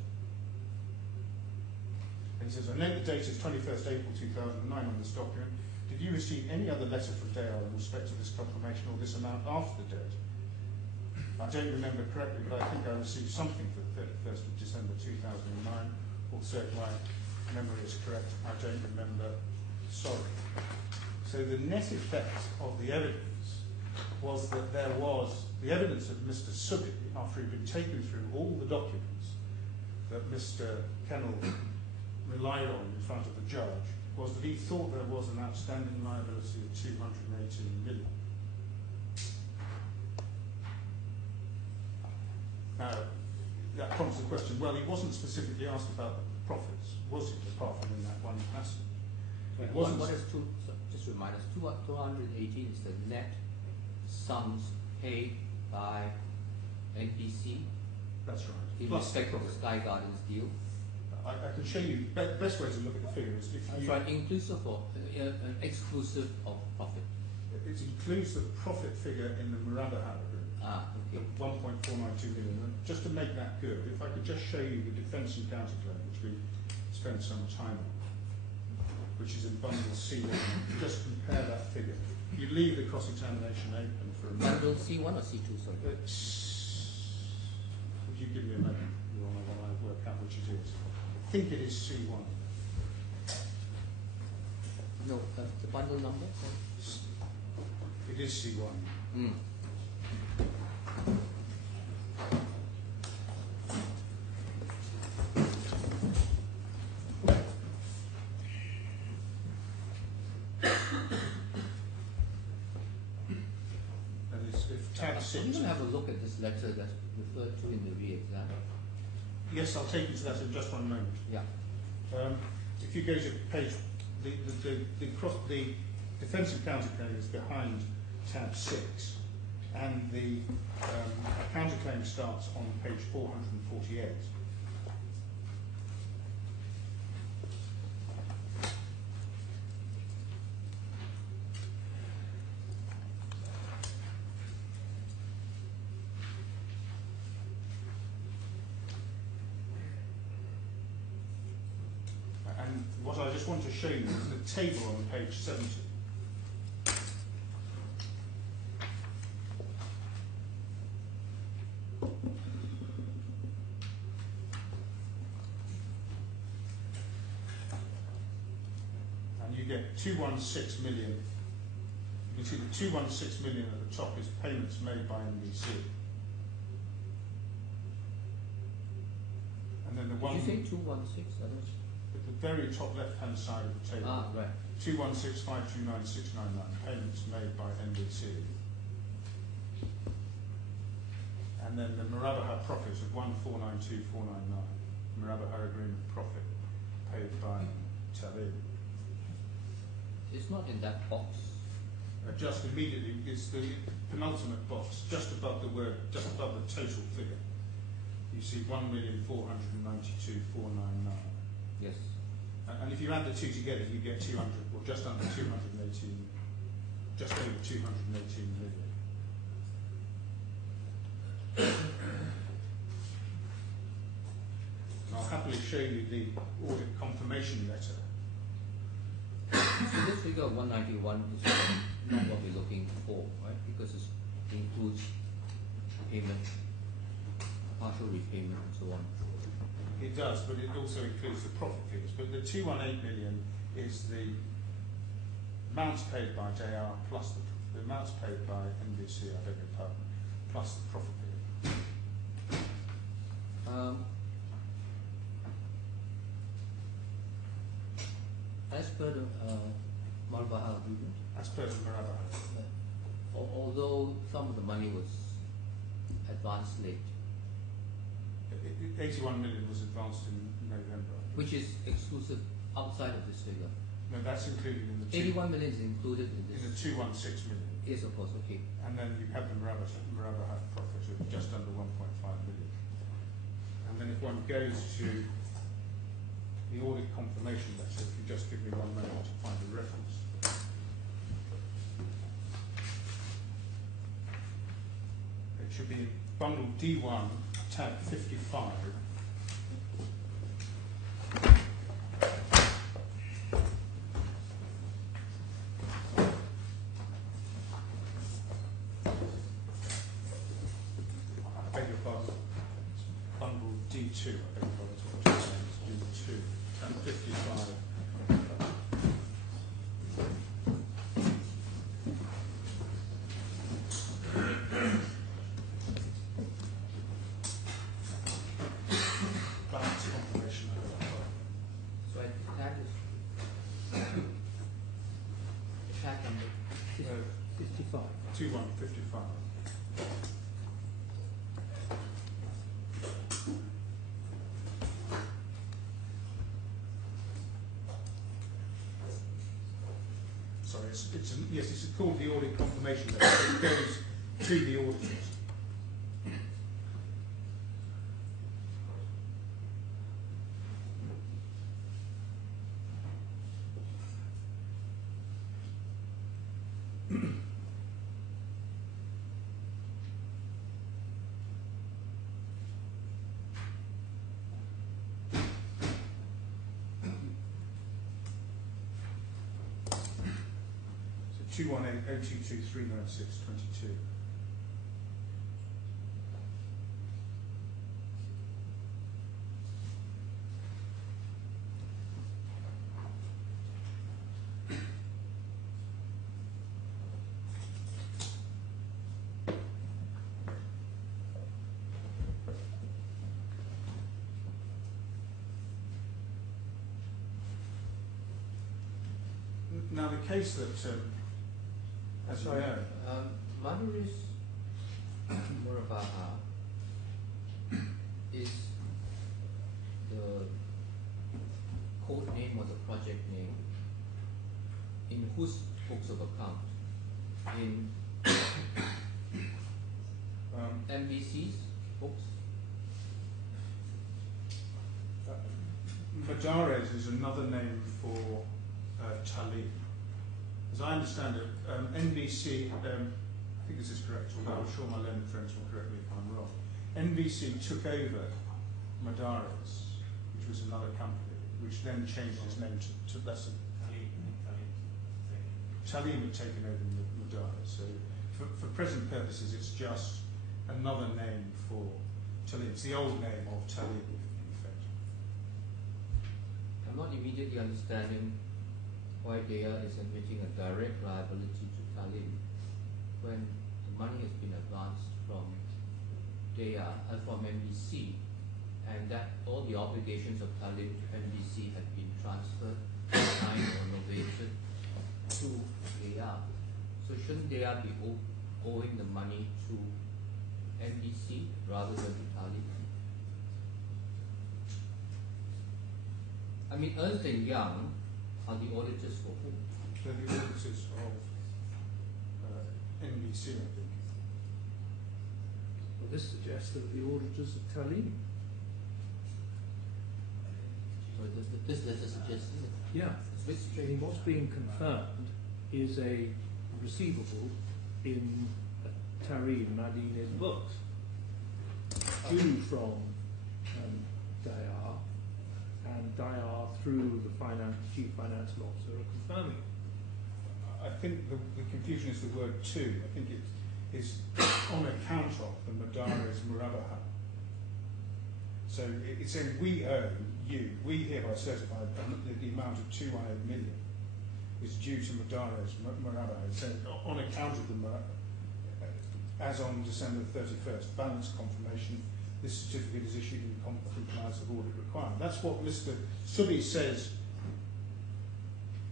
And he says, I note the date is 21st April 2009 on this document. Did you receive any other letter from Deyaar in respect to this confirmation or this amount after the date? I don't remember correctly, but I think I received something for the 31st of December 2009. Also, if my memory is correct, I don't remember. Sorry. So the net effect of the evidence was that there was the evidence of Mr. Subi, after he'd been taken through all the documents that Mr. Kennel relied on in front of the judge, was that he thought there was an outstanding liability of 218 million. Now, that prompts the question, well, he wasn't specifically asked about the profits, was he, apart from in that one passage? It wasn't. What is just remind us, 218 is the net sums paid by NPC. That's right. In Plus respect of the Sky Gardens deal. I can show you, the best way to look at the figure is if you... That's right, inclusive or exclusive of profit. It includes the profit figure in the Murabaha agreement. Ah, okay. 1.492 million. And just to make that good, if I could just show you the defence and counterclaim, which we spent some time on, which is in bundle C1, just compare that figure. You leave the cross-examination open for a moment. Bundle C1 or C2, sorry? Would you give me a moment, Your Honour, while I work out which it is? I think it is C1. No, the bundle number? It is C1. Mm. Tab 6. You can have a look at this letter that's referred to in the re-exam. Yes, I'll take you to that in just one moment. Yeah. If you go to page, the defence and counterclaim is behind tab 6, and the counterclaim starts on page 448. And what I just want to show you is the table on page 70. And you get 216 million. You can see the 216 million at the top is payments made by NBC. And then the one. Did you say 216? I don't. At the very top left-hand side of the table, Ah, right. 216,529,699, payments made by NBC. And then the Murabaha profits of 1,492,499, Murabaha agreement profit paid by Taaleem. It's not in that box. Just immediately, it's the penultimate box, just above the word, just above the total figure. You see 1,492,499. Yes. And if you add the two together, you get 200, or just under 218, just over 218 million. And I'll happily show you the audit confirmation letter. So this figure of 191 is not what we're looking for, right? Because it includes payment, partial repayment, and so on. It does, but it also includes the profit figures. But the 218 million is the amounts paid by Deyaar plus the amounts paid by NBC, I beg your pardon, plus the profit figure. As per the Murabaha agreement, As per the Murabaha. although some of the money was advanced late, 81 million was advanced in November. which is exclusive outside of this figure. No, that's included in the 81 million is included in in the this. 216 million. Yes, of course, okay. And then you have the Murabaha profit of just under 1.5 million. And then if one goes to the audit confirmation letter, if you just give me 1 moment to find the reference. It should be in bundle D1, tab 55. I beg your pardon. It's bundle D2, I beg your pardon. That's what I'm saying. It's D2, tab 55. Balance confirmation, I beg your pardon. So I tag is the tag number 55. 2155. Sorry, yes, it's called the audit confirmation letter. It goes to the auditors. So 21802239622. Now the case that, as you know, Muhairi's Murabaha is the code name or the project name in whose books of account? In MBC's books? Mudaris is another name for Taaleem. As I understand it, NBC, I think this is correct, although I'm sure my learned friends will correct me if I'm wrong. NBC took over Mudaris, which was another company, which then changed its name to Lesson. Taaleem had taken over Mudaris, so for present purposes it's just another name for Taaleem. It's the old name of Taaleem, in effect. I'm not immediately understanding why Deyaar is admitting a direct liability to Taaleem when the money has been advanced from Deyaar, from NBC, and that all the obligations of Taaleem to NBC had been transferred, signed or novated to Deyaar. So shouldn't Deyaar be owing the money to NBC rather than to Taaleem? I mean, Ernst & Young are the auditors for whom? They're the auditors of NBC, I think. Well, this suggests that the auditors of Taaleem. So this letter suggests it. Yeah. It's a bit I strange. mean, what's being confirmed is a receivable in Taaleem Madina's books due from Deyaar, and Deyaar through the chief financial officer are confirming it. I think the confusion is the word to. I think it is on account of the Mudaris Murabaha. So it's saying we owe you, we hereby certify the amount of 218 million is due to Mudaris Murabaha. So on account of the as on December 31st, balance confirmation, this certificate is issued in compliance of audit requirement. That's what Mr. Subi says,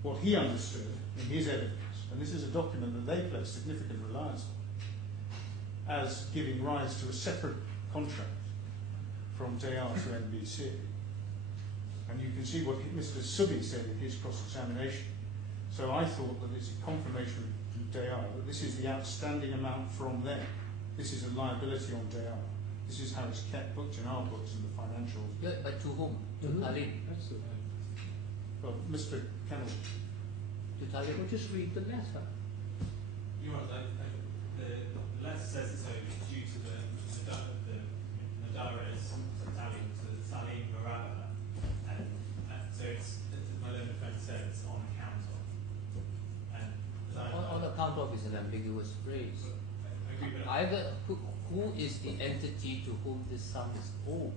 what he understood in his evidence, and this is a document that they place significant reliance on, as giving rise to a separate contract from Deyaar to NBC. And you can see what Mr. Subi said in his cross-examination. So I thought that it's a confirmation from Deyaar that this is the outstanding amount from them. This is a liability on Deyaar. This is how it's kept booked in our books and the financials. Yeah, but to whom? To Taaleem. That's the way. Well, Mr. Kennel. To Taaleem. Well, just read the letter. You're right. The letter says it's due to the Mudaris, Taaleem, to the Taaleem Murabaha, and so it's, as my learned friend said, it's on account of. And On account of is an ambiguous phrase. I agree, but Either who is the entity to whom this sum is owed?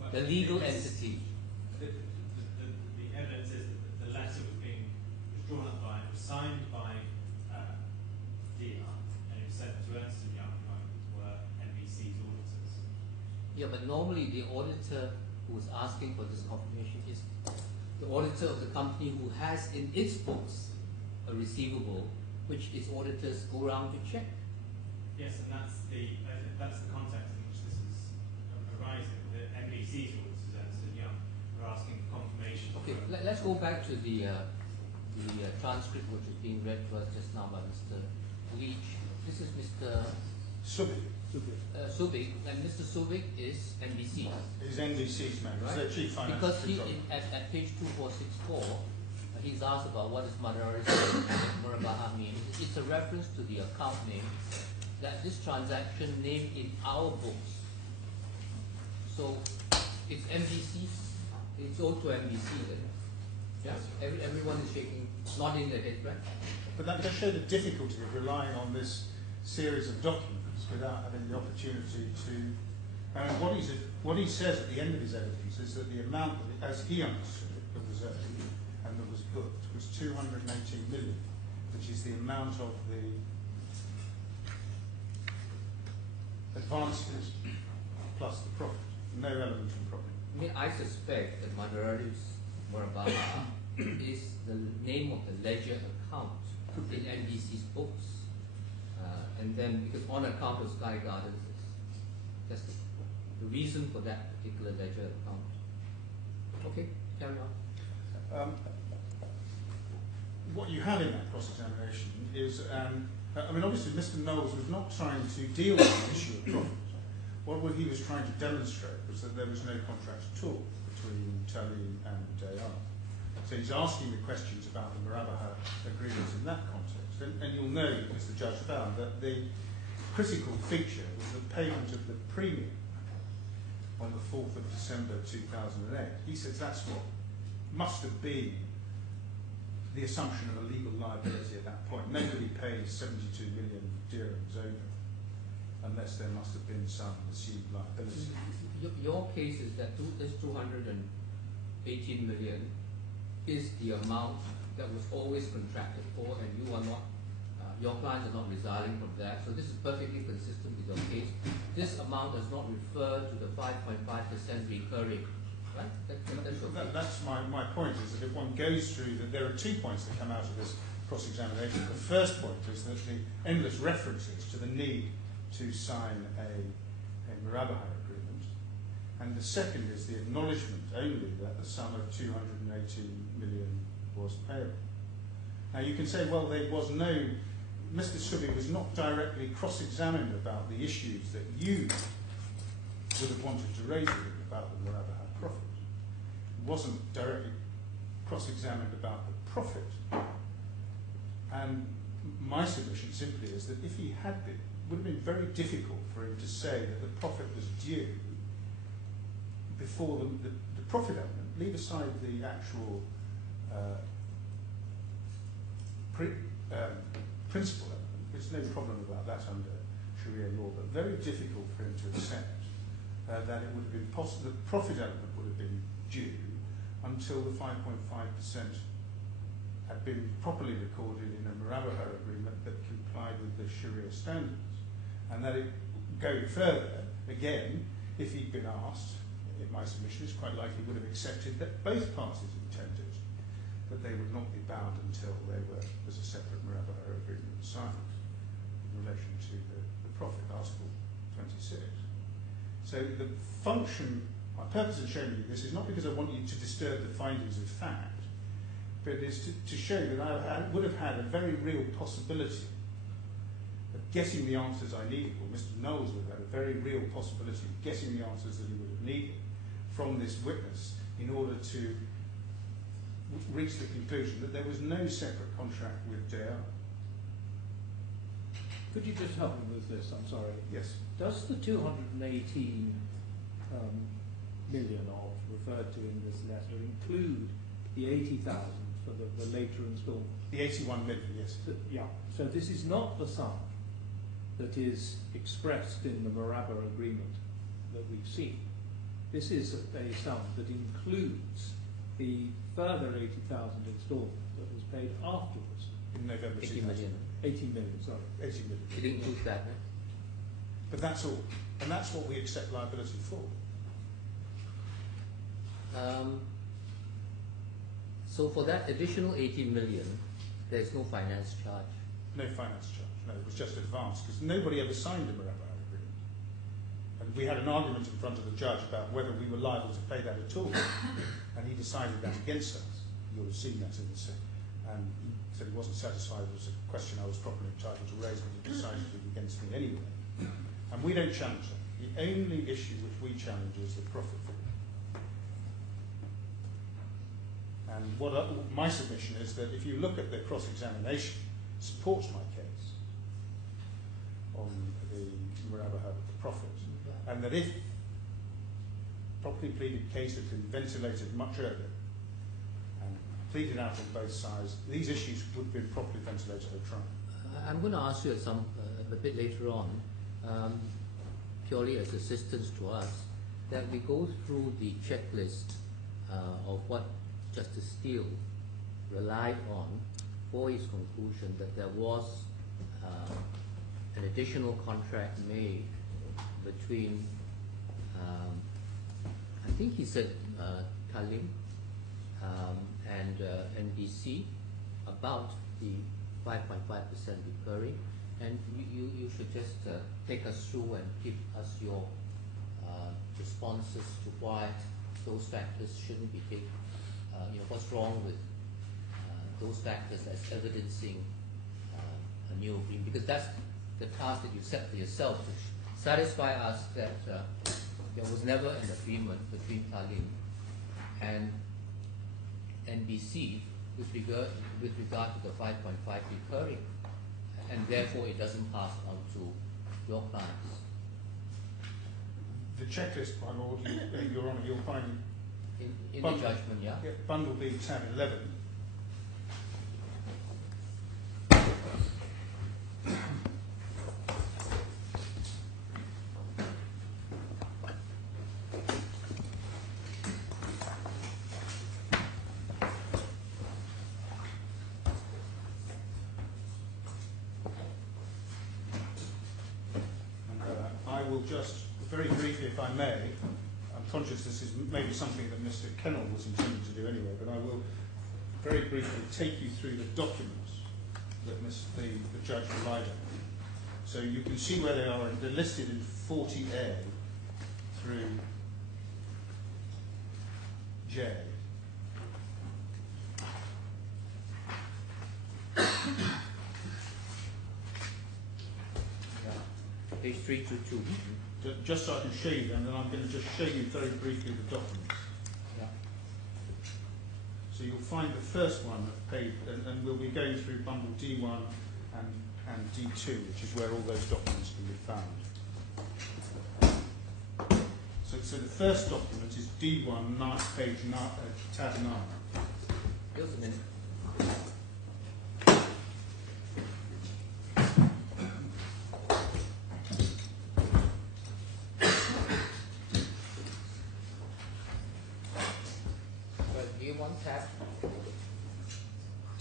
well, The legal it's- entity. The evidence is that the letter was drawn up by, it was signed by Deyaar, and it was sent to Ernst & Young, who were NBC's auditors. Yeah, but normally the auditor who is asking for this confirmation is the auditor of the company who has in its books a receivable which its auditors go around to check. Yes, and that's the context in which this is arising. The NBC's auditors, Ernst & Young, are asking for confirmation. Okay, let's go back to the transcript which is being read to us just now by Mr. Leach. This is Mr. Subi Subic, and Mr. Subic is NBC. is NBC's man. He's Right. their chief financial Because he, controller. at page 2464, he's asked about what does Mudaris Murabaha mean. It's a reference to the account name that this transaction named in our books. So it's NBC's, it's owed to NBC then. Yeah? Everyone is shaking, nodding their head, right? But that does show the difficulty of relying on this series of documents without having the opportunity to. And what he says at the end of his evidence is that the amount, as he understood it, that was owed and that was booked was 218 million, which is the amount of the advances plus the profit, no element of profit. I mean, I suspect that Mudaris Murabaha is the name of the ledger account in NBC's books. And then, because on account of Sky Gardens, that's the reason for that particular ledger account. Okay, carry on. What you have in that cross-examination is an I mean, obviously, Mr. Knowles was not trying to deal with the issue of profit. What he was trying to demonstrate was that there was no contract at all between Taaleem and Deyaar. So he's asking the questions about the Murabaha agreement in that context. And you'll know, because the judge found, that the critical feature was the payment of the premium on the 4th of December 2008. He says that's what must have been the assumption of a legal liability at that point. Nobody pays 72 million dirhams over unless there must have been some assumed liability. Your case is that this 218 million is the amount that was always contracted for, and you are not, your clients are not residing from that. So this is perfectly consistent with your case. This amount does not refer to the 5.5% recurring, right? That's my point, is that if one goes through that, there are 2 points that come out of this cross-examination. The first point is that the endless references to the need to sign a Murabaha agreement, and the second is the acknowledgement only that the sum of 218 million was payable. Now you can say, well, there was no, Mr. Shubi was not directly cross-examined about the issues that you would have wanted to raise with him about the Murabaha profit. He wasn't directly cross-examined about the profit. And my submission simply is that if he had been, it would have been very difficult for him to say that the profit was due before the profit element. Leave aside the actual principal element. There's no problem about that under Sharia law, but very difficult for him to accept that it would have been possible, the profit element would have been due until the 5.5% had been properly recorded in a Murabaha agreement that complied with the Sharia standards. And that it, going further, again, if he'd been asked, in my submission, it's quite likely he would have accepted that both parties intended that they would not be bound until they were, as a separate Murabaha agreement, signed in relation to the profit, Article 26. So the function, my purpose in showing you this is not because I want you to disturb the findings of fact, but it is to show that I would have had a very real possibility of getting the answers I needed, or Mr. Knowles would have had a very real possibility of getting the answers that he would have needed from this witness in order to reach the conclusion that there was no separate contract with Deyaar. Could you just help me with this? I'm sorry. Yes. Does the 218 million of referred to in this letter include the 80,000 for the later installment? The 81 million, yes. Yeah. So this is not the sum that is expressed in the Murabaha agreement that we've seen. This is a sum that includes the further 80,000 installment that was paid afterwards. In November 80 million. 80 million, sorry. 80 million. It includes that, no? But that's all. And that's what we accept liability for. So for that additional 80 million, there is no finance charge. No finance charge. No, it was just advanced because nobody ever signed a Murabaha agreement. And we had an argument in front of the judge about whether we were liable to pay that at all. And he decided that against us. You'll have seen that in the set. And he said he wasn't satisfied. It was a question I was properly entitled to raise, but he decided it against me anyway. And we don't challenge that. The only issue which we challenge is the profit figure. And my submission is that if you look at the cross-examination, it supports my case on the Murabaha, the profit, and that if properly pleaded case had been ventilated much earlier and pleaded out on both sides, these issues would have been properly ventilated at trial. I'm going to ask you a bit later on, purely as assistance to us, that we go through the checklist of what Justice Steele relied on for his conclusion that there was an additional contract made between, I think he said Taaleem and NBC about the 5.5% recurring, and you should just take us through and give us your responses to why those factors shouldn't be taken. What's wrong with those factors as evidencing a new agreement, because that's the task that you set for yourself to satisfy us that there was never an agreement between Taaleem and NBC with regard to the 5.5 recurring, and therefore it doesn't pass on to your clients. The checklist, by law, Your Honour, you'll find In the judgment, yeah? Bundle B, tab 11. I will just, very briefly, if I may, I'm conscious this is maybe something that Mr. Kennell was intending to do anyway, but I will very briefly take you through the documents that the judge relied on. So you can see where they are, and they're listed in 40A through J. Page 322. Just so I can show you them, then I'm going to just show you very briefly the documents. Yeah. So you'll find the first one of page, and we'll be going through bundle D1 and D2, which is where all those documents can be found. So the first document is D1, page 9, tab 9. Just a minute.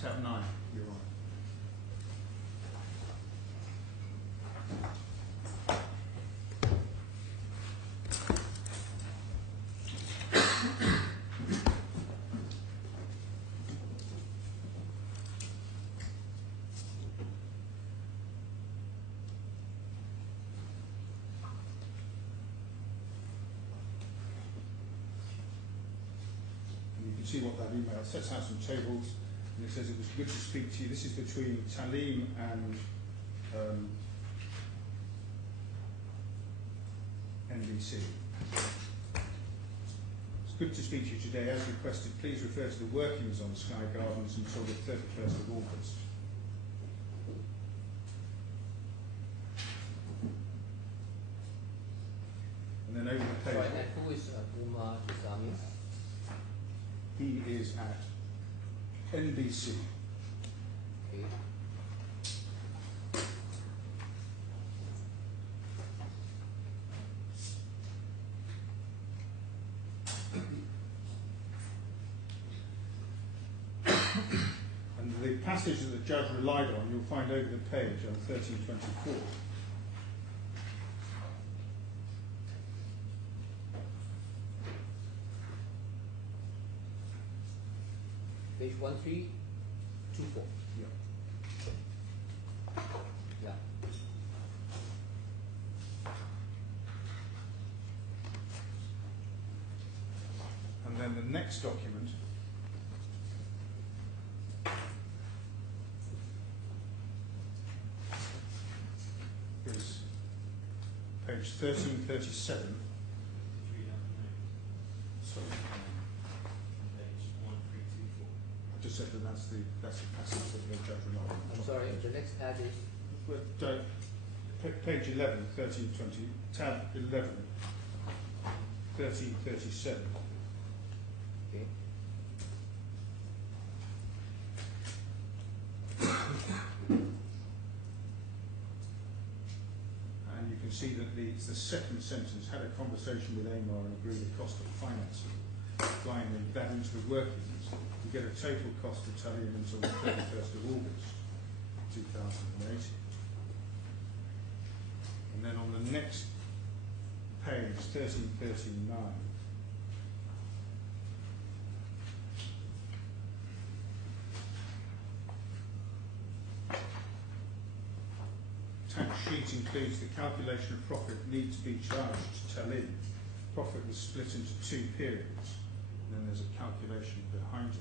Tab 9, you're right. And you can see what that email sets out some tables. And it says it was good to speak to you. This is between Taaleem and NBC. It's good to speak to you today. As requested, please refer to the workings on Sky Gardens until the 31st of August. And then over the page. Right, and who is Omar? He is at NBC. Okay. And the passage that the judge relied on, you'll find over the page on 1324. Page 1324. Yeah. Yeah. And then the next document is page 1337. Sorry. Page 1324. I just said that that's the passage that the judge relied on. I'm sorry, the next tab is Page 11, 1320, tab 11, 1337. okay. And you can see that it's the second sentence, had a conversation with Omar and agreed the cost of financing. Applying that into the workings, you get a total cost of Taaleem until the 31st of August 2008. And then on the next page, 1339, tax sheet includes the calculation of profit need to be charged to Taaleem. Profit was split into two periods, and then there's a calculation behind it.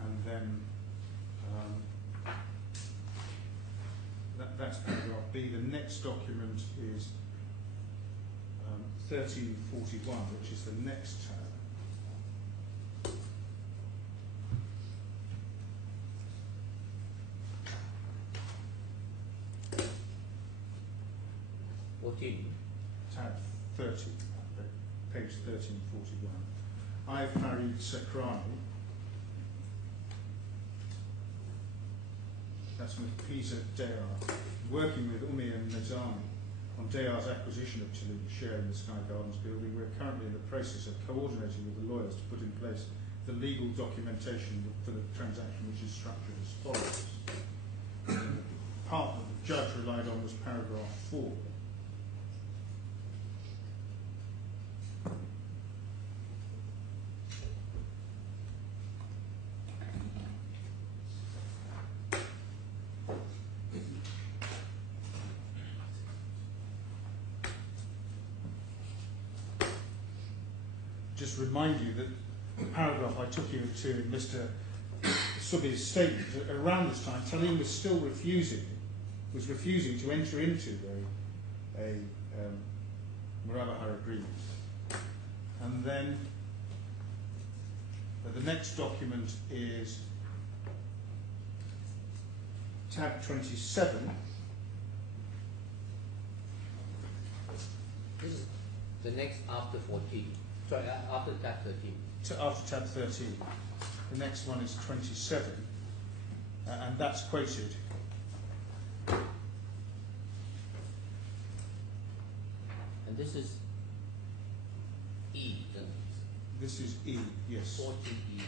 And then That's paragraph B. The next document is 1341, which is the next tab. Tab 30, page 1341. I, Farid Sakrani, that's with Deyaar, working with Umi and Nizami on Deyaar's acquisition of Taaleem's share in the Sky Gardens building. We're currently in the process of coordinating with the lawyers to put in place the legal documentation for the transaction, which is structured as follows. The part that the judge relied on was paragraph 4. Just remind you that the paragraph I took you to in Mr. Subi's statement, that around this time, Taaleem was still refusing to enter into a Murabahar agreement. And then the next document is tab 27. This is the next after 14. Sorry, after tab 13. After tab 13. The next one is 27, and that's quoted. And this is E, isn't it? This is E, yes. 14E.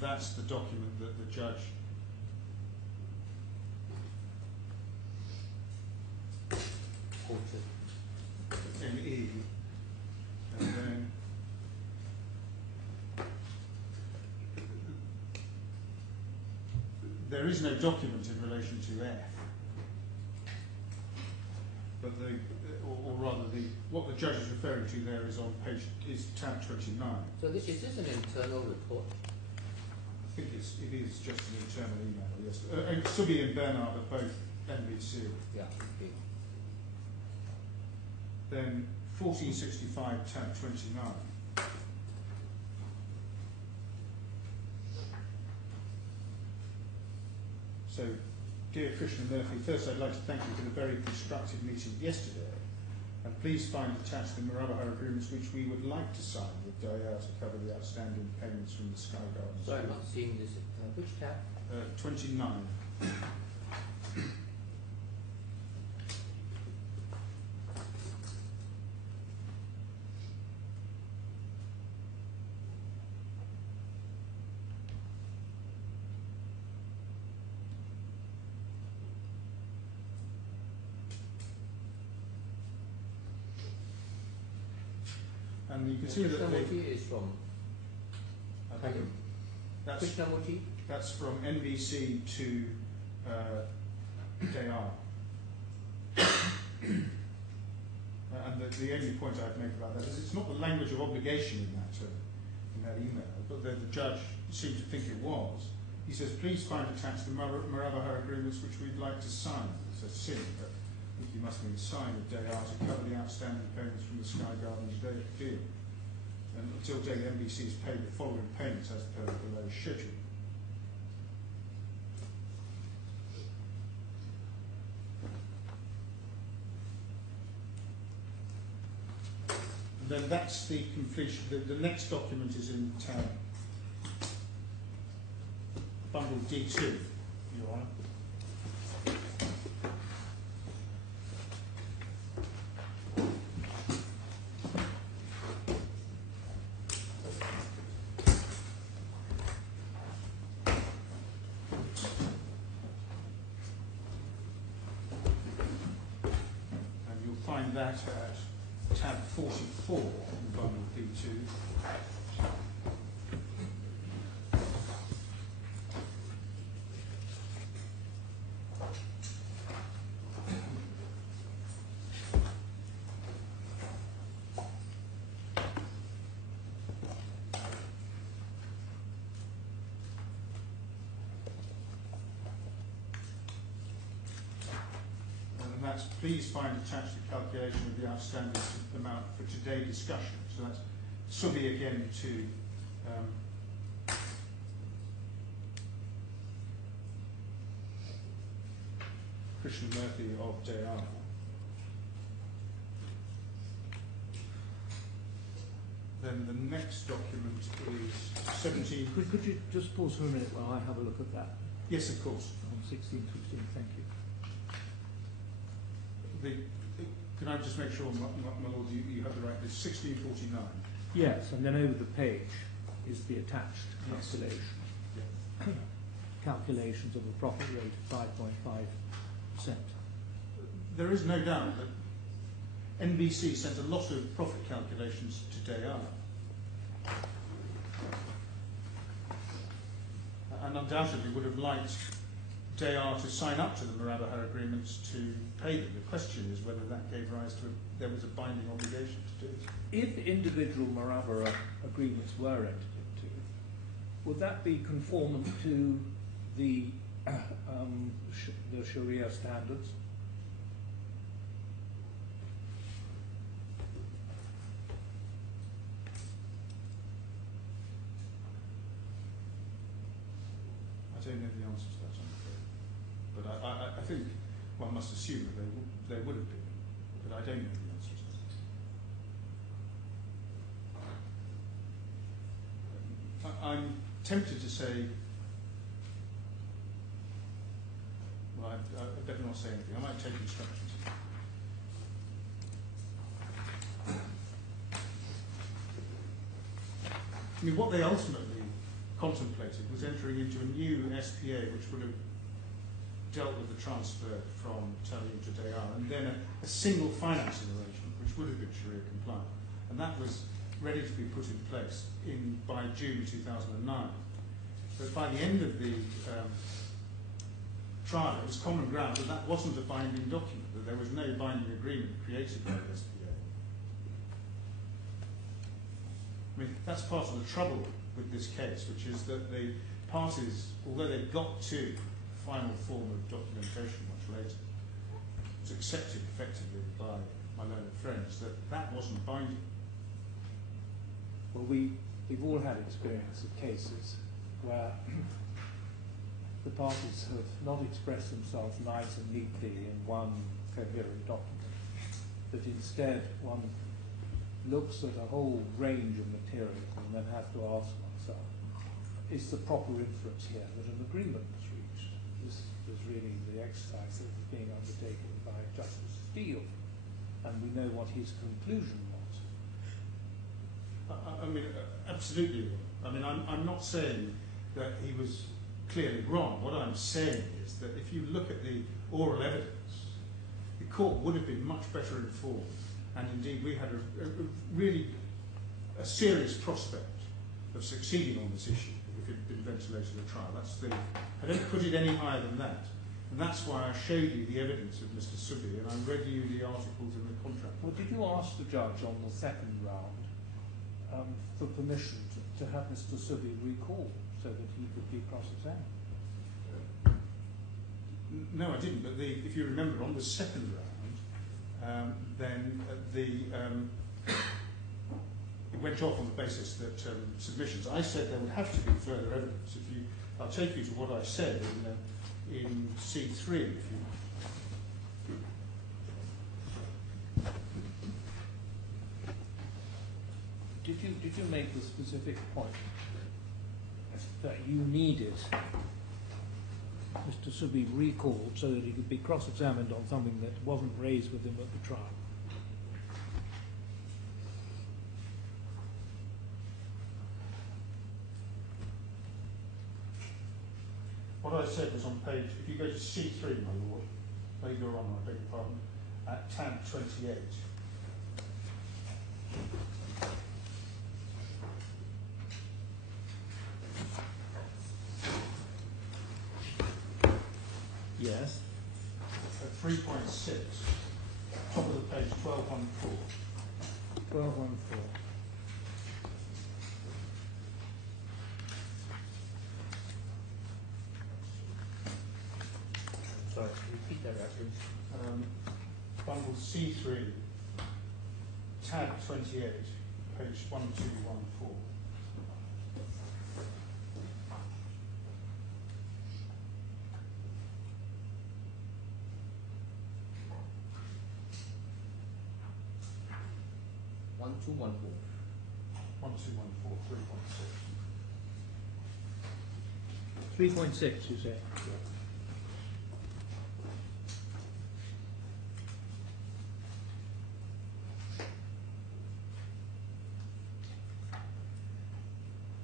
That's the document that the judge Quoted. in E, and then there is no document in relation to F, but or rather what the judge is referring to there is tab 29. So is this an internal report? I think it is just an internal email, yes. Subi and Bernard are both NBC. Yeah, okay. Then 1465, tab 29. So, dear Krishna Murphy, first I'd like to thank you for the very constructive meeting yesterday. And please find attached the Murabahar agreements which we would like to sign with Deyaar to cover the outstanding payments from the Sky Gardens. Sorry, I'm not seeing this. Which tab? 29. And you can see that Krishnamurti is from that's Krishnamurti. That's from NBC to Deyaar. And the only point I'd make about that is it's not the language of obligation in that email, but the judge seemed to think it was. He says, please find attached the Murabahar agreements which we'd like to sign. It's a sin, but I think you must mean sign with Deyaar to cover the outstanding payments from the Sky Gardens deal. And until date, NBC has paid the following payments as per the below schedule. Then that's the completion. The next document is in tab bundle D2, Your Honour. And you'll find that at tab 44 in bundle D2. that's please find attached the calculation of the outstanding amount for today's discussion. So that's Subi again to Krishna Murthy of Deyaar. Then the next document is 17. Could you just pause for a minute while I have a look at that? Yes, of course. On 16, 15, thank you. Can I just make sure, my lord, you have the right? It's 1649. Yes, and then over the page is the attached Yes. calculation. Yeah. Calculations of a profit rate of 5.5%. There is no doubt that NBC sent a lot of profit calculations to Deyaar. And undoubtedly would have liked Deyaar to sign up to the Murabbaha agreements to pay them. The question is whether that gave rise to there was a binding obligation to do it. If individual Murabbaha agreements were entered into, would that be conformant to the Sharia standards? I don't know the answer to that, I'm afraid. But I think one must assume that they would have been, but I don't know the answer to that. I'm tempted to say, well, I better not say anything. I might take instructions. I mean, what they ultimately contemplated was entering into a new SPA which would have dealt with the transfer from Taaleem to Deyaar, and then a single financing arrangement which would have been Sharia compliant. And that was ready to be put in place by June 2009. But by the end of the trial, it was common ground that that wasn't a binding document, that there was no binding agreement created by the SPA. I mean, that's part of the trouble with this case, which is that the parties, although they got to the final form of documentation much later, it was accepted effectively by my learned friends that that wasn't binding. Well, we've all had experience of cases where the parties have not expressed themselves nice and neatly in one coherent document, but instead one looks at a whole range of materials and then has to ask oneself, is the proper inference here that an agreement was reached? This was really the exercise that was being undertaken by Justice Steele, and we know what his conclusion was. I mean, absolutely. I mean, I'm not saying that he was clearly wrong. What I'm saying is that if you look at the oral evidence, the court would have been much better informed, and indeed we had a serious prospect of succeeding on this issue if it had been ventilated at trial. I don't put it any higher than that. And that's why I showed you the evidence of Mr. Subi, and I read you the articles in the contract. Well, did you ask the judge on the second round for permission to have Mr. Subi recalled so that he could be cross-examined? No, I didn't, but if you remember, on the second round, it went off on the basis that submissions. I said there would have to be further evidence. I'll take you to what I said in C3. If you Did you make the specific point that you needed Mr. Subi recalled so that he could be cross-examined on something that wasn't raised with him at the trial? What I said was on page, if you go to C3, my lord, later on, I beg your pardon, at tab 28. Yes. At 3.6, top of the page, 1214. 1214. Sorry, repeat that reference. bundle C3, tab 28, page 1214. One two one four. 1214, 3.6. 3.6, you say?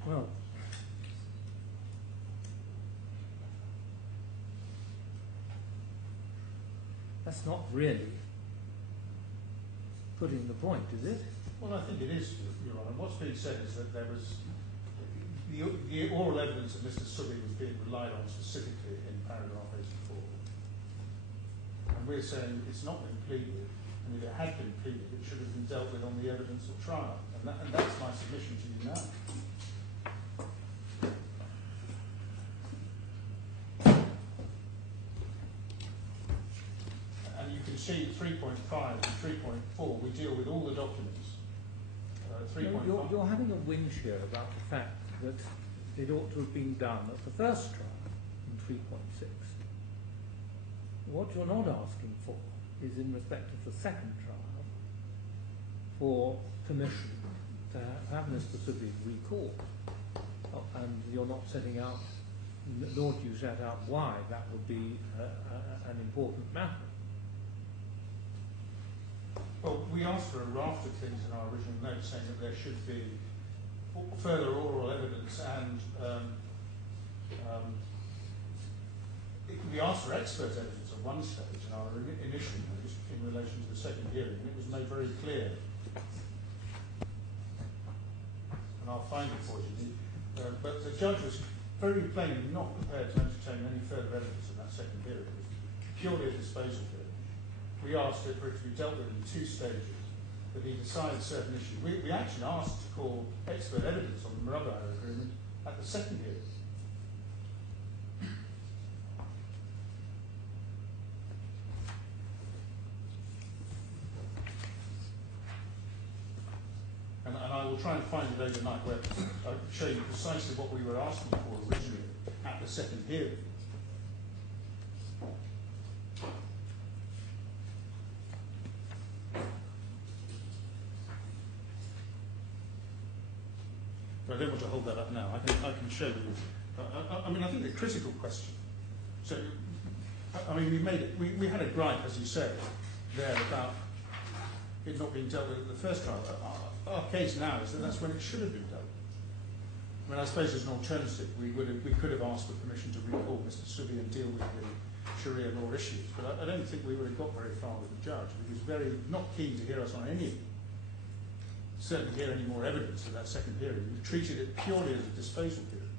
Well, that's not really putting the point, is it? Well, I think it is, Your Honour. What's being said is that there was the oral evidence of Mr. Subby was being relied on specifically in paragraph 84. And we're saying it's not been pleaded, and if it had been pleaded, it should have been dealt with on the evidence of trial. And that's my submission to you now. And you can see 3.5 and 3.4, we deal with all the documents. 3.5. You're having a whinge here about the fact that it ought to have been done at the first trial in 3.6. What you're not asking for is in respect of the second trial for permission to have Mr. Subby recalled. And you're not setting out, nor do you set out why that would be an important matter. Well, we asked for a raft of things in our original note saying that there should be further oral evidence and we asked for expert evidence at one stage in our initial note in relation to the second hearing, and it was made very clear. And I'll find it for you. But the judge was very plainly not prepared to entertain any further evidence in that second hearing. It was purely a disposal hearing. We asked it for it to be dealt with in two stages, that he decides certain issues. We actually asked to call expert evidence on the Muhairi agreement at the second hearing. And I will try and find it overnight where I can show you precisely what we were asking for originally at the second hearing. But I don't want to hold that up now. I can show you. I mean, I think the critical question. So, I mean, we had a gripe, as you said, there about it not being dealt with at the first trial. Our case now is that that's when it should have been dealt with. I mean, I suppose as an alternative, we could have asked for permission to recall Mr. Subby and deal with the Sharia law issues. But I don't think we would have got very far with the judge. He was very not keen to hear us on any of it. Certainly hear any more evidence of that second hearing. We treated it purely as a disposal hearing.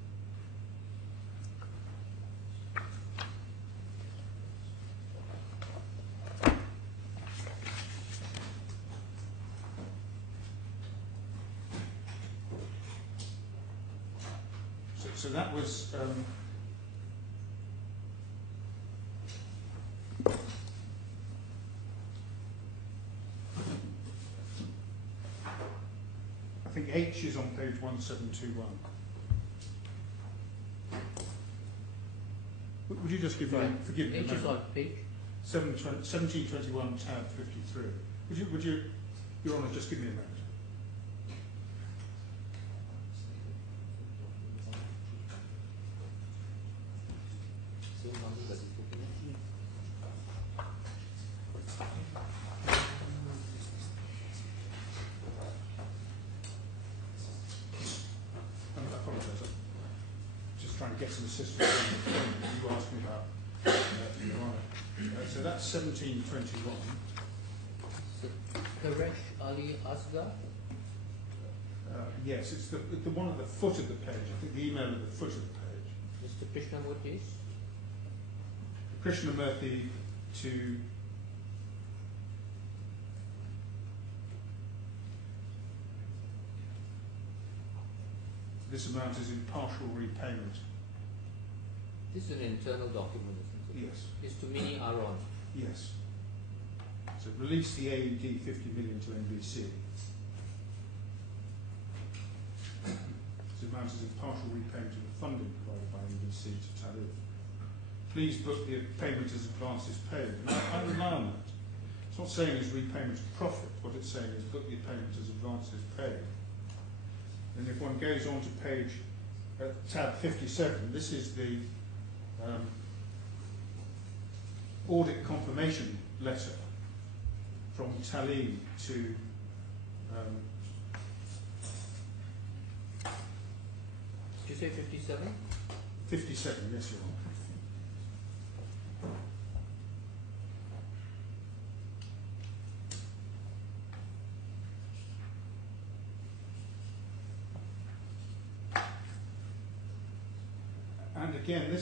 So that was I think H is on page 1721. Would you just give me, forgive me, H is on page? 1721 tab 53. Would you, Your Honour, just give me a moment? Get some assistance on the point that you asked me about. So that's 1721. Karesh Ali Asgar? Yes, it's the one at the foot of the page. I think the email at the foot of the page. Mr. Krishnamurti? Krishnamurti to this amount is in partial repayment. This is an internal document, isn't it? Yes. It's to Mini Aaron. Yes. to release the AED 50 million to NBC. This amount is in partial repayment of the funding provided by NBC to Taaleem. Please book the payment as advances paid. And I rely on that. It's not saying it's repayment of profit. What it's saying is book the payment as advances paid. And if one goes on to page tab 57, this is the audit confirmation letter from Taaleem to Did you say 57? 57, yes, Your Honour. And again,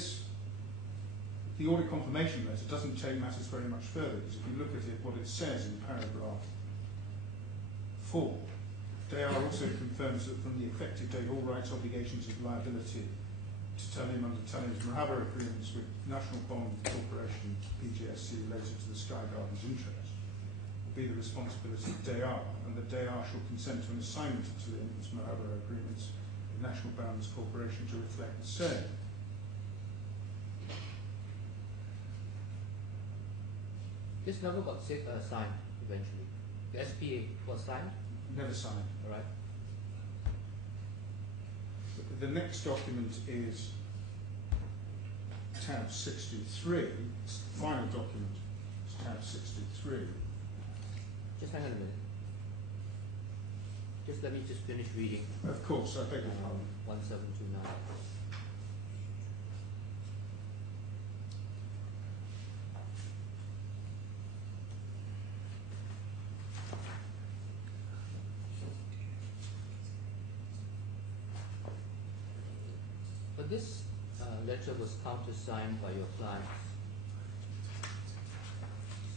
the audit confirmation letter doesn't take matters very much further, because if you look at it, what it says in paragraph 4, Deyaar also confirms that from the effective date all rights, obligations and liability to Taaleem under Taaleem's Muhairi agreements with National Bond Corporation, PJSC, related to the Sky Gardens interest will be the responsibility of Deyaar, and that Deyaar shall consent to an assignment of Taaleem's Muhairi agreements with National Bonds Corporation to reflect the same. This never got signed eventually. The SPA was signed? Never signed. All right. The next document is tab 63. It's the final document. It's tab 63. Just hang on a minute. Just let me just finish reading. Of course, I beg your pardon. 1729. But this letter was countersigned by your client's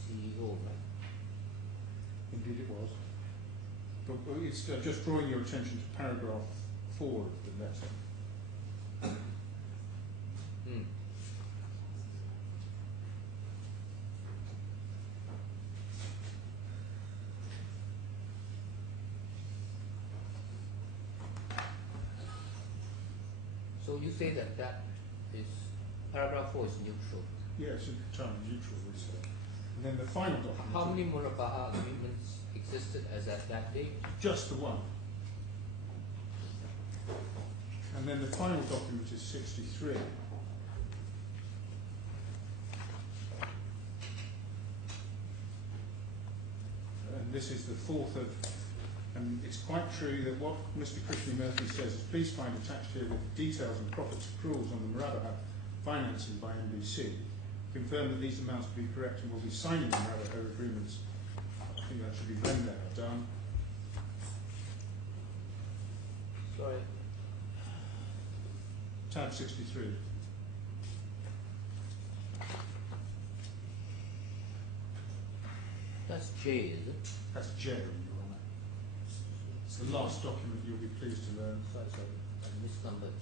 CEO, right? Indeed it was. But it's just drawing your attention to paragraph 4 of the letter. Hmm. So you say that is paragraph 4 is neutral. Yes, it's entirely neutral, we say. And then the final document. How many Murabaha agreements existed as at that date? Just the one. And then the final document is 63. And this is the fourth of, and it's quite true that what Mr. Krishna Murthy says is please find attached here with the details and profits accruals on the Murabaha financing by NBC. Confirm that these amounts will be correct and will be signing the Murabaha agreements. I think that should be when they are done. Sorry. Tab 63. That's J, is it? That's J, Your Honour. It's the last document you'll be pleased to learn. Sorry, I misnumbered it.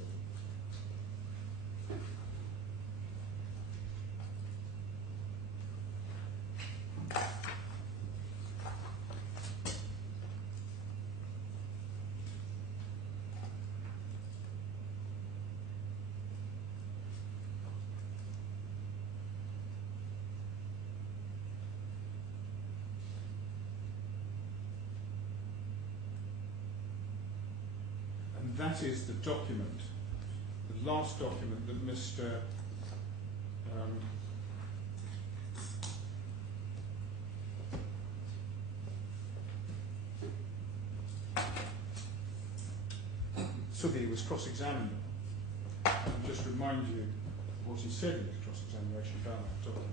And that is the document, the last document that Mr. Sugi was cross-examined on. I'll just remind you what he said in his cross-examination about that document.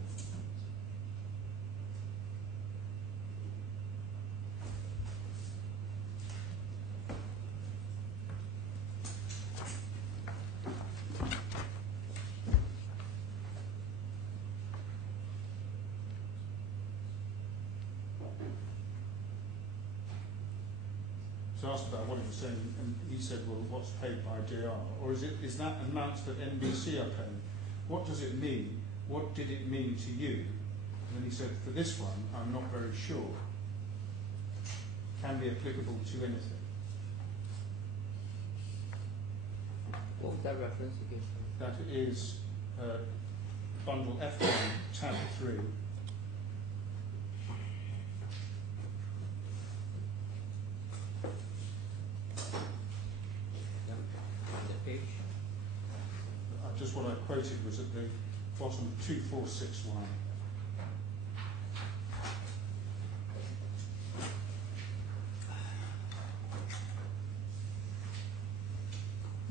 So I asked about what he was saying, and he said, well, what's paid by Deyaar? Or is that amounts that NBC are paying? What does it mean? What did it mean to you And then he said, for this one, I'm not very sure. Can be applicable to anything. What was that reference again? That is bundle F1, tab 3. Yeah. The page. Just what I quoted was at the bottom of 2461.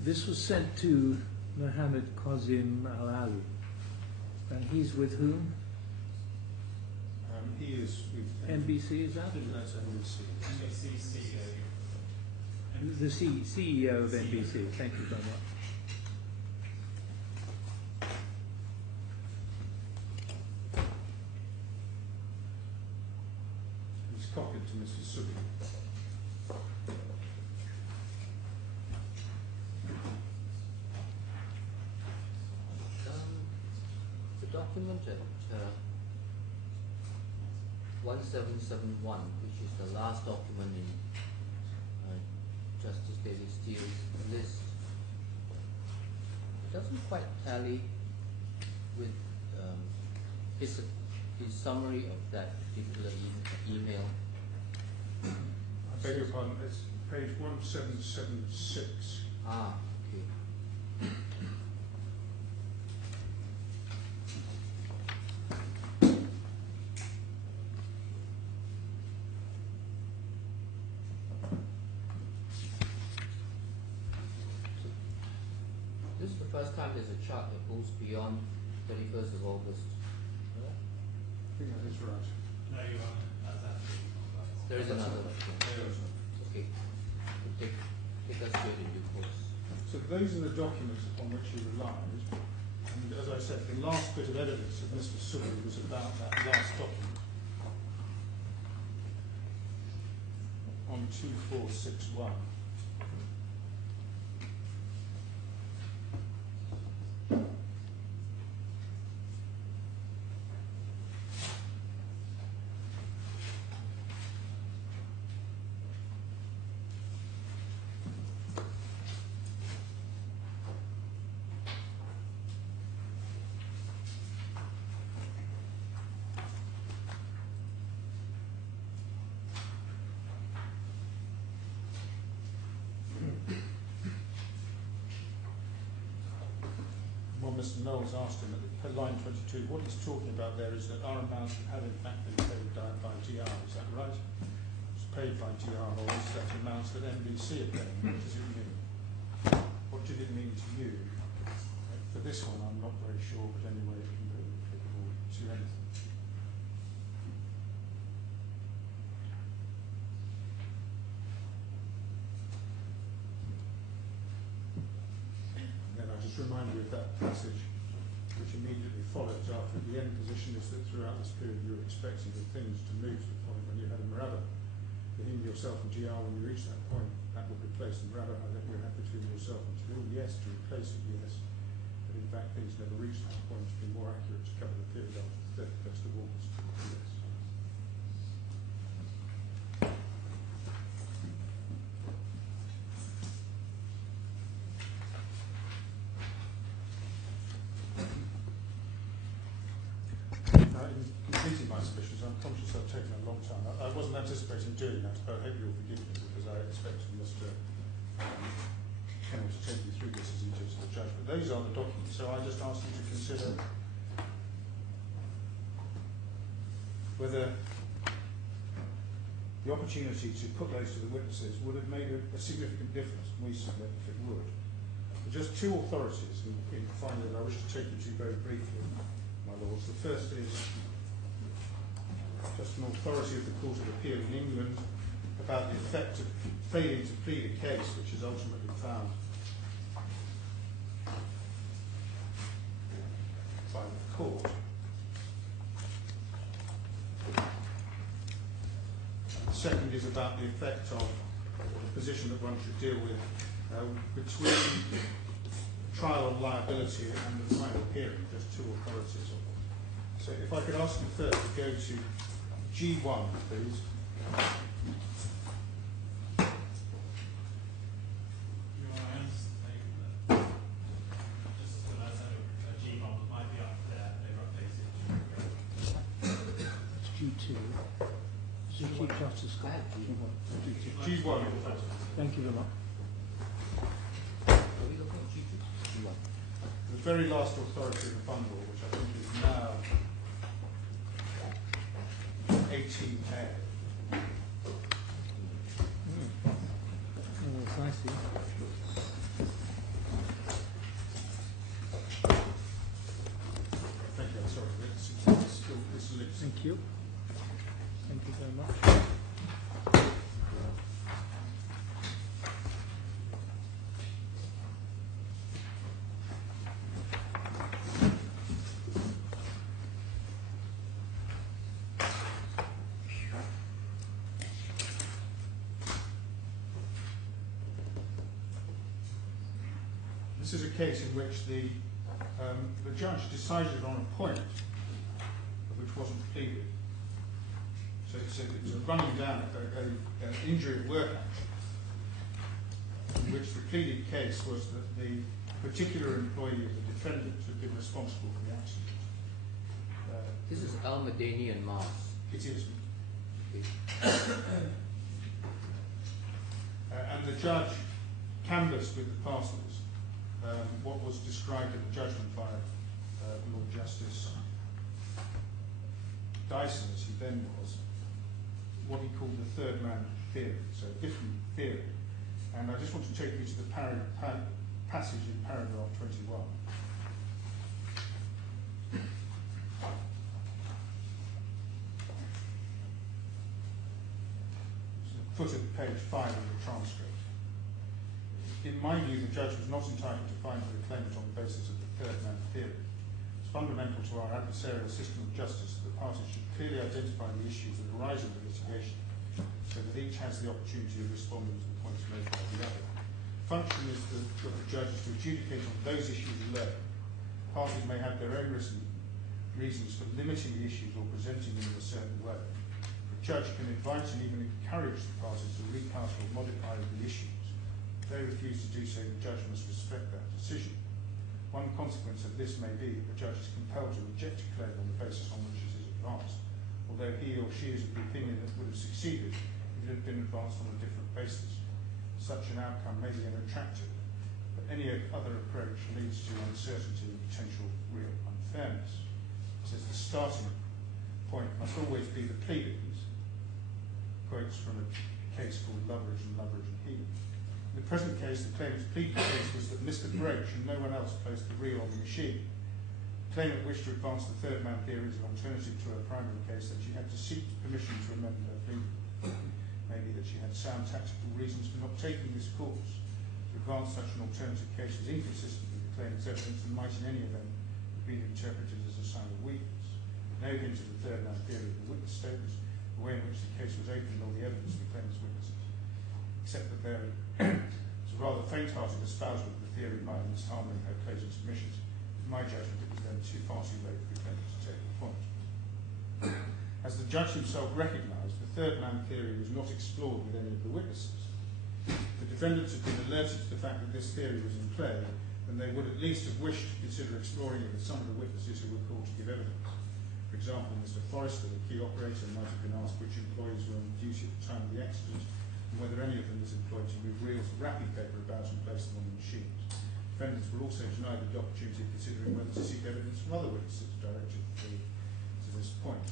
This was sent to Mohammed Qasim Al-Ali, and he's with whom? He is with NBC, is that? That's NBC. NBC CEO. The CEO of NBC, thank you very much. He's copied to Mrs. Subi. The document at 1771, which is the last document in Justice Daly Steele's list, it doesn't quite tally with his summary of that particular email. I beg your pardon, it's page 1776. Ah, okay. This is the first time there's a chart that goes beyond 31st of August. I think that is right. No, you are. That's absolutely not right. There is another. There is one. Okay. Take us straight in due course. So those are the documents upon which he relied. And as I said, the last bit of evidence of Mr. Subi was about that last document on 2461. Mr. Knowles asked him at line 22, what he's talking about there is that our amounts have in fact been paid by DR, is that right? It's paid by DR, or is that amounts that NBC are paying? What does it mean? What did it mean to you? For this one, I'm not very sure, but anyway, it can be applicable to anything. Remind you of that passage which immediately follows after the end position is that throughout this period you were expecting the things to move to the point when you had a Maraba. For him, yourself and GR, when you reach that point, that would replace the Maraba that you had between yourself and Taboo. Yes, to replace it, yes. But in fact things never reached that point. To be more accurate, to cover the period after the 31st of August. Yes. Completing my submissions, I'm conscious I've taken a long time. I wasn't anticipating doing that, but I hope you'll forgive me because I expected Mr. Kennel to take you through this as he does the judge. But those are the documents, so I just asked you to consider whether the opportunity to put those to the witnesses would have made a significant difference. We submit if it would. But just two authorities in finding that I wish to take you to very briefly, my lords. The first is just an authority of the Court of Appeal in England about the effect of failing to plead a case which is ultimately found by the court. And the second is about the effect of the position that one should deal with between trial on liability and the final hearing. Just two authorities. So if I could ask you first to go to G1, please. Your hands, just so that's a G1 might be up there, they were updated. It's G2. This is Chief Justice Scott. G1. G1. Thank you very much. Are we looking at G2? G1. The very last authority in the bundle, which I think is now 18A. Oh, I see. Thank you, I'm sorry, it's linked. Thank you. Thank you very much. This is a case in which the judge decided on a point which wasn't pleaded. So it was a running down an injury at work action, in which the pleaded case was that the particular employee of the defendant had been responsible for the accident. This is Al-Madani and Mars. It is. Okay. And the judge canvassed with the parties what was described in the judgment by Lord Justice Dyson, as he then was, what he called the third man theory, so a different theory. And I just want to take you to the passage in paragraph 21. It's the foot of page 5 of the transcript. In my view, the judge was not entitled to find the claimant on the basis of the third man theory. It's fundamental to our adversarial system of justice that the parties should clearly identify the issues that arise in the litigation so that each has the opportunity of responding to the points made by the other. The function is of the judge is to adjudicate on those issues alone. Parties may have their own reasons for limiting the issues or presenting them in a certain way. The judge can invite and even encourage the parties to recast or modify the issues. If they refuse to do so, the judge must respect that decision. One consequence of this may be that the judge is compelled to reject a claim on the basis on which it is advanced, although he or she is of the opinion that it would have succeeded if it had been advanced on a different basis. Such an outcome may be unattractive, but any other approach leads to uncertainty and potential real unfairness. It says the starting point must always be the pleadings, quotes from a case called Loveridge and Healy. In the present case, the claimant's pleading case was that Mr. Broach and no one else placed the reel on the machine. The claimant wished to advance the third man theory as an alternative to her primary case that she had to seek permission to amend her plea. Maybe that she had sound tactical reasons for not taking this course. To advance such an alternative case was inconsistent with the claimant's evidence and might in any event have been interpreted as a sign of weakness. No hint of the third man theory of the witness statements, the way in which the case was opened or the evidence of the claimant's witnesses, except that there was a rather faint-hearted espousal of the theory by Ms. Harmer in her closing submissions. In my judgment, it was then far too late for the claimant to take the point. As the judge himself recognised, the third man theory was not explored with any of the witnesses. The defendants had been alerted to the fact that this theory was in play, and they would at least have wished to consider exploring it with some of the witnesses who were called to give evidence. For example, Mr. Forrester, the key operator, might have been asked which employees were on duty at the time of the accident, and whether any of them was employed to move reels of wrapping paper about and place them on the machines. Defendants were also denied the opportunity of considering whether to seek evidence from other witnesses directed to this point.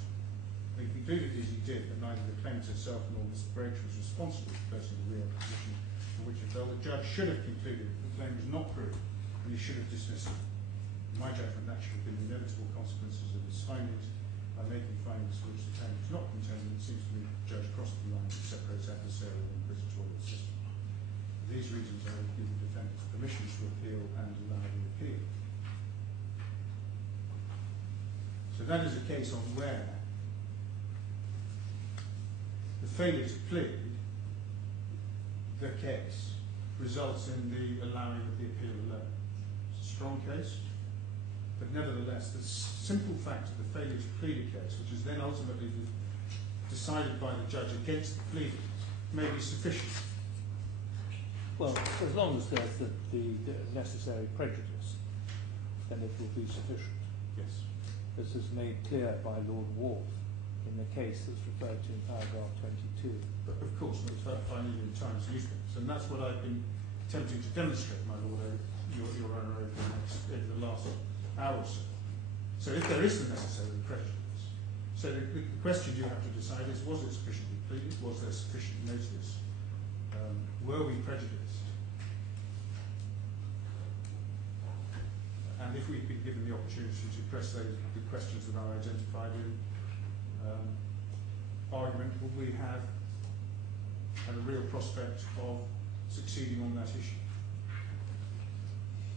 He concluded as he did that neither the claimant herself nor Mr. Broach was responsible for placing the reel position for which it fell. The judge should have concluded that the claim was not proved, and he should have dismissed it. In my judgment, that should have been the inevitable consequences of his findings. By making findings for which the claim was not contended, it seems to me the judge crossed the line that separates adversarial and inquisitorial system. For these reasons, I would give the defendants permission to appeal and allow the appeal. So that is a case on where the failure to plead the case results in the allowing of the appeal alone. It's a strong case. But nevertheless, the simple fact of the failure to plead a case, which is then ultimately decided by the judge against the pleadings, may be sufficient. Well, as long as there's the necessary prejudice, then it will be sufficient. Yes. This is made clear by Lord Wolfe in the case that's referred to in paragraph 22. But of course, it's finding in Times newspapers, and that's what I've been attempting to demonstrate, my Lord, Your Honour, over the last hour or so. So if there is the necessary prejudice, so the question you have to decide is, was it sufficiently pleaded? Was there sufficient notice? Were we prejudiced? And if we've been given the opportunity to press the questions that are identified in argument, will we have a real prospect of succeeding on that issue?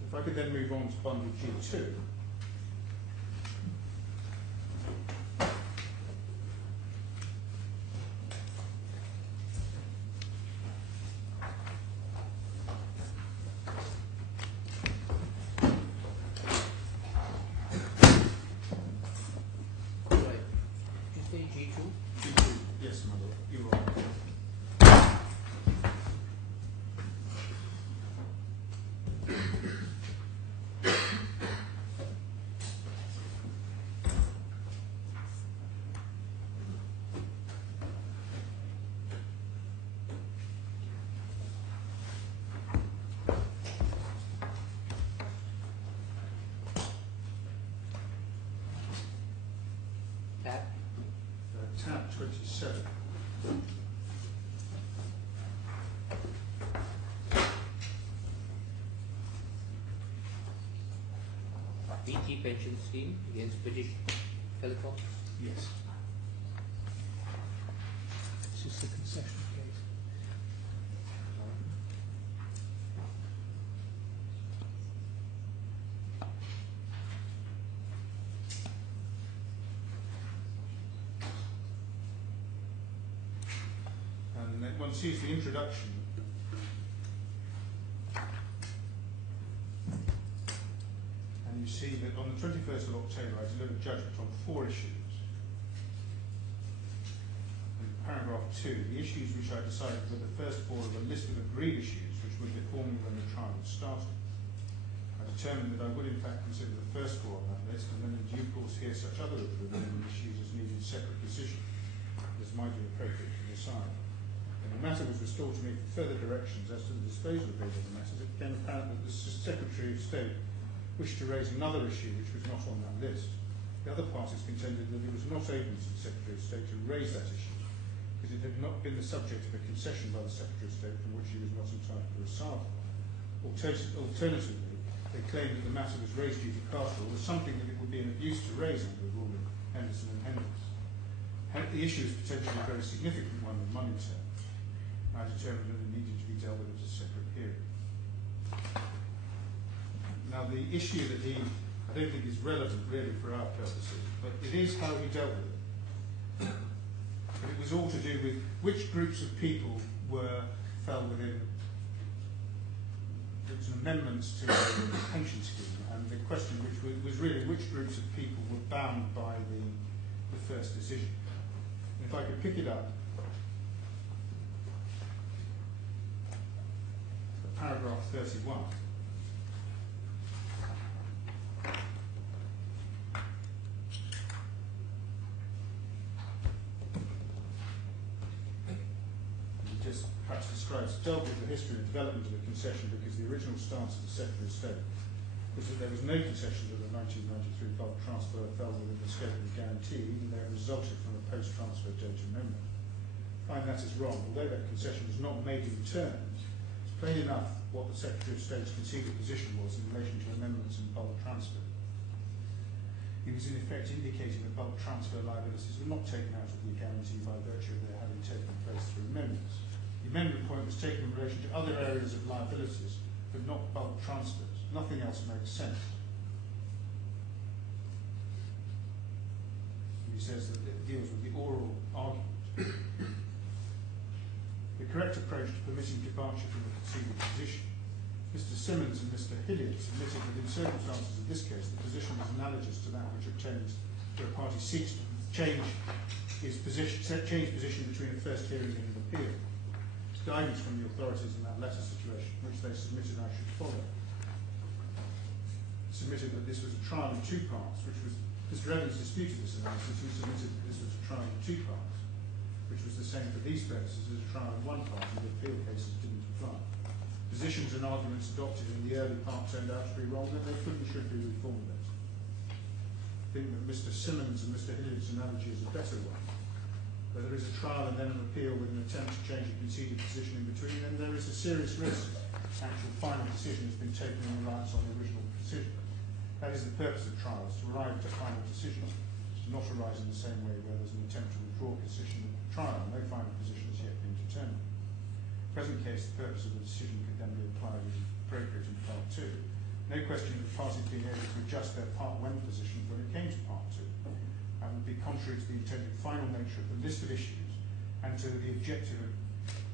If I could then move on to bundle G2. Yes, my Lord, you're right. Tab 27. BT pension scheme against British Telecom. Yes. This is the concession case. And then one sees the introduction. And you see that on the 21st of October I delivered judgment on 4 issues. In paragraph 2, the issues which I decided were the first 4 of a list of agreed issues which were before me when the trial was started. I determined that I would in fact consider the first 4 on that list and then in due course hear such other of the remaining issues as needed separate decision, as might be appropriate to decide. When the matter was restored to me for further directions as to the disposal of those other matters, it became apparent that the Secretary of State wished to raise another issue which was not on that list. The other parties contended that it was not open to the Secretary of State to raise that issue, because it had not been the subject of a concession by the Secretary of State from which he was not entitled to a sample. Alternatively, they claimed that the matter was raised due to castle was something that it would be an abuse to raise under the rule of Henderson and Hendricks. The issue is potentially a very significant one in money terms. I determined that it needed to be dealt with as a separate hearing. Now the issue that I don't think is relevant really for our purposes, but it is how he dealt with it. But it was all to do with which groups of people fell within amendments to the pension scheme, and the question which was really which groups of people were bound by the first decision. And if I could pick it up, paragraph 31. He just perhaps dealt with the history and development of the concession, because the original stance of the Secretary of State was that there was no concession that the 1993 bulk transfer fell within the scope of the guarantee, even though it resulted from a post-transfer date amendment. I find that is wrong. Although that concession was not made in terms, it's plain enough what the Secretary of State's conceived position was in relation to amendments in bulk transfer. He was in effect indicating that bulk transfer liabilities were not taken out of the guarantee by virtue of their having taken place through amendments. The amendment point was taken in relation to other areas of liabilities, but not bulk transfers. Nothing else makes sense. He says that it deals with the oral argument. The correct approach to permitting departure from the conceived position Mr. Simmons and Mr. Hilliard submitted that in circumstances of this case, the position was analogous to that which obtains where a party seeks to change position between a first hearing and an appeal. Guidance from the authorities in that latter situation, which they submitted I should follow, submitted that this was a trial in two parts, which was, Mr. Evans disputed this analysis, he submitted that this was a trial in two parts, which was the same for these purposes as a trial in one part, and the appeal cases didn't apply. Positions and arguments adopted in the early part turned out to be wrong, that they could and should be reformulated. I think that Mr. Simmons and Mr. Hilliard's analogy is a better one. Where there is a trial and then an appeal with an attempt to change a conceded position in between, then there is a serious risk actual final decision has been taken in reliance on the original decision. That is the purpose of trials, to arrive at a final decision, to not arise in the same way where there is an attempt to withdraw a position at the trial. No final position has yet been determined. In the present case, the purpose of the decision could then be applied as appropriate in part two. No question of the parties being able to adjust their part one positions when it came to part two. That would be contrary to the intended final nature of the list of issues and to the objective of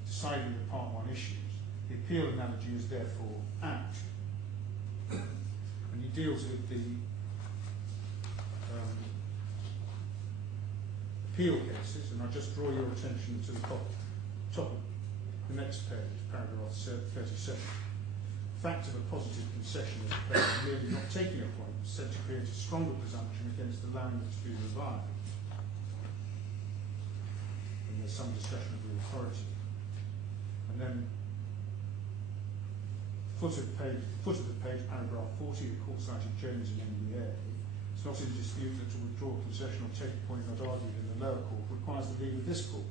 deciding the part one issues. The appeal analogy is therefore apt. And he deals with the appeal cases, and I'll just draw your attention to the top of the next page, paragraph 37. The fact of a positive concession as opposed to merely not taking a point is said to create a stronger presumption against allowing it to be revived. And there's some discussion of the authority. And then, foot of the page, paragraph 40, the court cited Jones and NBA. It's not in dispute that to withdraw a concession or take a point not argued in the lower court requires the leave of this court.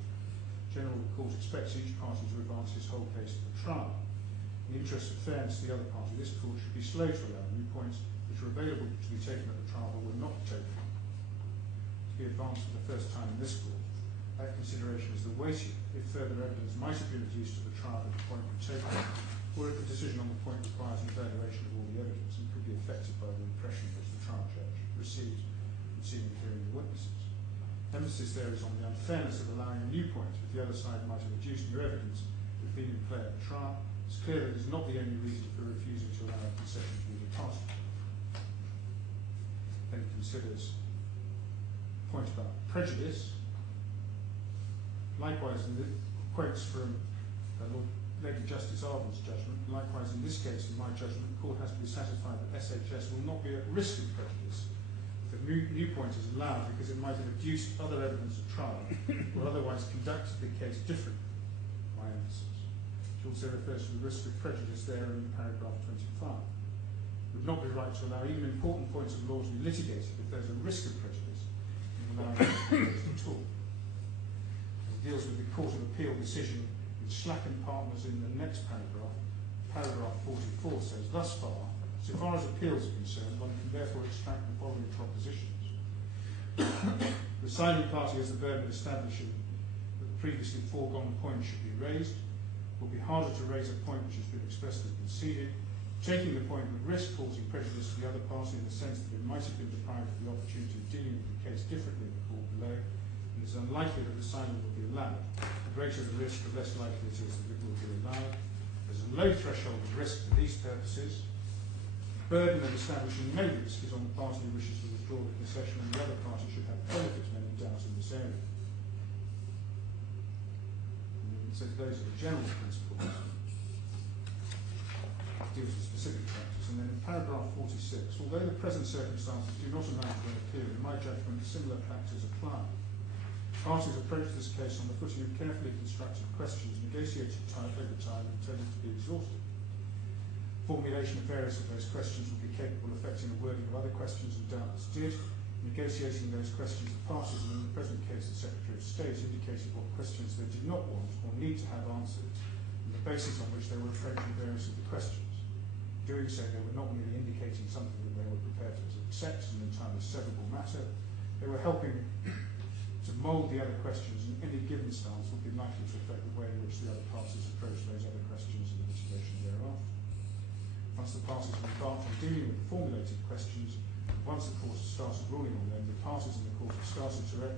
Generally, the court expects each party to advance his whole case to the trial. In the interest of fairness to the other party, this court should be slow to allow new points which are available to be taken at the trial but were not taken to be advanced for the first time in this court. That consideration is the weightier if further evidence might have been adduced to the trial at the point were taken, or if the decision on the point requires an evaluation of all the evidence and could be affected by the impression which the trial judge received from seeing and hearing the witnesses. Emphasis there is on the unfairness of allowing a new point if the other side might have adduced new evidence that had been in play at the trial. It's clear that it is not the only reason for refusing to allow a concession to be departed. Then it considers the point about prejudice. Likewise, and it quotes from Lady Justice Arden's judgment, likewise in this case, in my judgment, the court has to be satisfied that SHS will not be at risk of prejudice if a new point is allowed because it might have adduced other evidence at trial or otherwise conducted the case differently. My emphasis. Which also refers to the risk of prejudice there in paragraph 25. It would not be right to allow even important points of law to be litigated if there's a risk of prejudice in allowing it to be raised at all. It deals with the Court of Appeal decision with Schlack and Partners in the next paragraph. Paragraph 44 says, thus far, so far as appeals are concerned, one can therefore extract the following propositions. The signing party has the burden of establishing that the previously foregone point should be raised. It will be harder to raise a point which has been expressly conceded. Taking the point would risk causing prejudice to the other party in the sense that it might have been deprived of the opportunity of dealing with the case differently in the court below, and it is unlikely that the signing will be allowed. The greater the risk, the less likely it is that it will be allowed. There's a low threshold of risk for these purposes. The burden of establishing no risk is on the party who wishes to withdraw the concession, and the other party should have benefits when in doubt in this area. So those are the general principles. It deals with specific practice. And then in paragraph 46, although the present circumstances do not amount to an appeal, in my judgment, similar practice apply. Parties approach this case on the footing of carefully constructed questions, negotiated over time, intended to be exhausted. Formulation of various of those questions would be capable of affecting the wording of other questions and doubtless did. Negotiating those questions, the parties, and in the present case the Secretary of State, indicated what questions they did not want or need to have answered, and the basis on which they were approaching various of the questions. Doing so, they were not merely indicating something that they were prepared to accept as an entirely severable matter, they were helping to mould the other questions, and any given stance would be likely to affect the way in which the other parties approach those other questions and the litigation thereafter. Once the parties have embarked on dealing with the formulated questions, once the court has started ruling on them, the parties in the court have started to the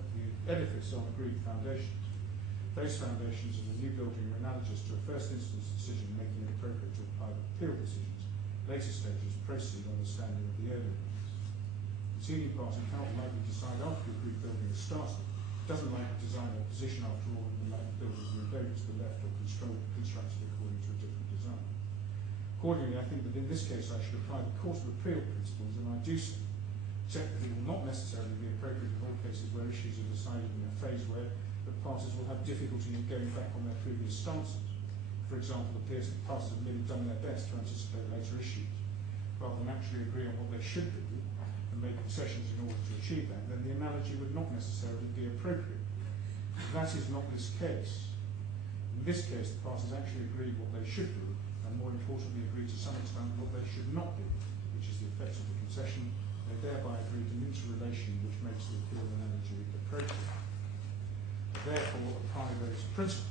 edifice on agreed foundations. Those foundations in the new building are analogous to a first instance decision making it appropriate to apply the appeal decisions. Later stages proceed on the standing of the earlier ones. The conceding party cannot likely decide after the agreed building has started. It doesn't like the design or position after all, and like the building is moved over to the left or constructed according to a different design. Accordingly, I think that in this case I should apply the Court of Appeal principles, and I do so, except that it will not necessarily be appropriate in all cases where issues are decided in a phase where the parties will have difficulty in going back on their previous stances. For example, the parties have merely done their best to anticipate later issues, rather than actually agree on what they should do and make concessions in order to achieve that, then the analogy would not necessarily be appropriate. That is not this case. In this case, the parties actually agreed what they should do, and more importantly, agreed to some extent what they should not do, which is the effect of the concession. They thereby agreed an interrelation which makes the appeal analogy appropriate. Therefore, apply those principles.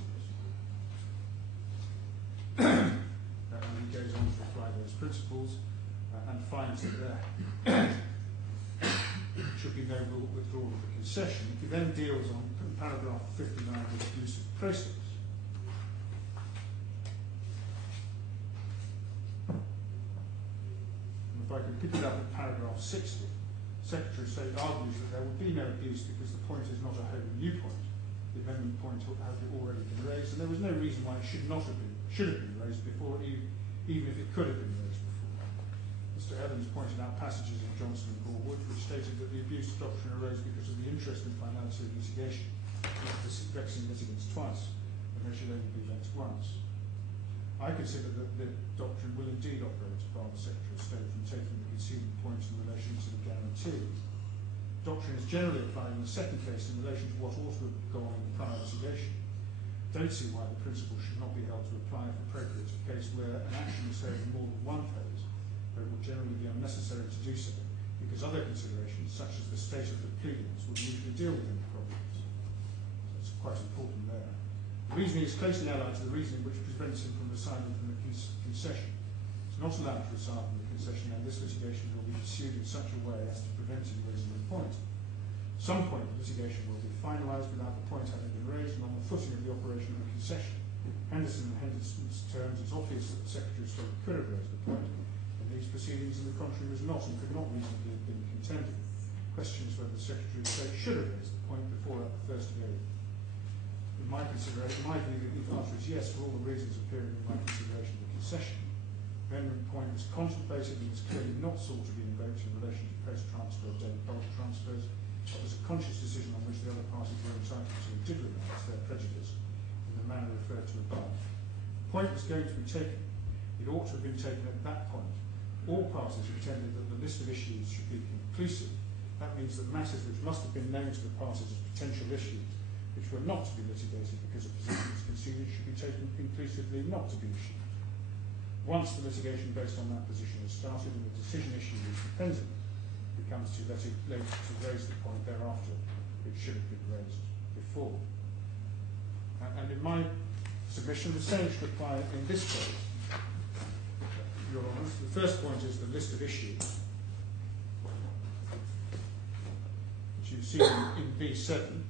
And he goes on to apply those principles and finds that there should be no withdrawal of the concession. He then deals on paragraph 59 with abuse of process. And if I can pick it up at paragraph 60, Secretary of State argues that there would be no abuse because the point is not a wholly new point. The amendment point has already been raised, and there was no reason why it should have been raised before, even if it could have been raised before. Mr. Evans pointed out passages in Johnson and Gore-Wood which stated that the abuse doctrine arose because of the interest and finality of litigation, not vexing litigants twice, and they should only be vexed once. I consider that the doctrine will indeed operate to bar the Secretary of State from taking the conceded point in relation to the guarantee. Doctrine is generally applied in the second case in relation to what ought to have gone in the prior litigation. Don't see why the principle should not be held to apply if appropriate to a case where an action is heard in more than one phase, but it would generally be unnecessary to do so, because other considerations, such as the state of the pleadings, would usually deal with any problems. So it's quite important there. The reasoning is closely allied to the reasoning which prevents him from resigning from the concession. It's not allowed to resign from the concession, and this litigation will be pursued in such a way as to prevent him raising the point. Some point of litigation will be finalised without the point having been raised and on the footing of the operation of the concession. Henderson and Henderson's terms, it's obvious that the Secretary of State could have raised the point, and these proceedings in the contrary was not and could not reasonably have been contended. The question is whether the Secretary of State should have raised the point before at the first hearing. In my consideration, my view, the answer is yes, for all the reasons appearing in my consideration of the concession. The amendment point was contemplated and was clearly not sought to be invoked in relation to post-transfer date bulk transfers. It was a conscious decision on which the other parties were entitled to and did renounce their prejudice in the manner referred to above. The point was going to be taken. It ought to have been taken at that point. All parties intended that the list of issues should be conclusive. That means that matters which must have been known to the parties as potential issues, which were not to be litigated because a position was conceded, should be taken conclusively not to be issued. Once the litigation based on that position has started and the decision issued is dependent, it becomes too late to raise the point thereafter. It should have been raised before. And in my submission, the same should apply in this case. Your Honours, the first point is the list of issues, which you see in B7,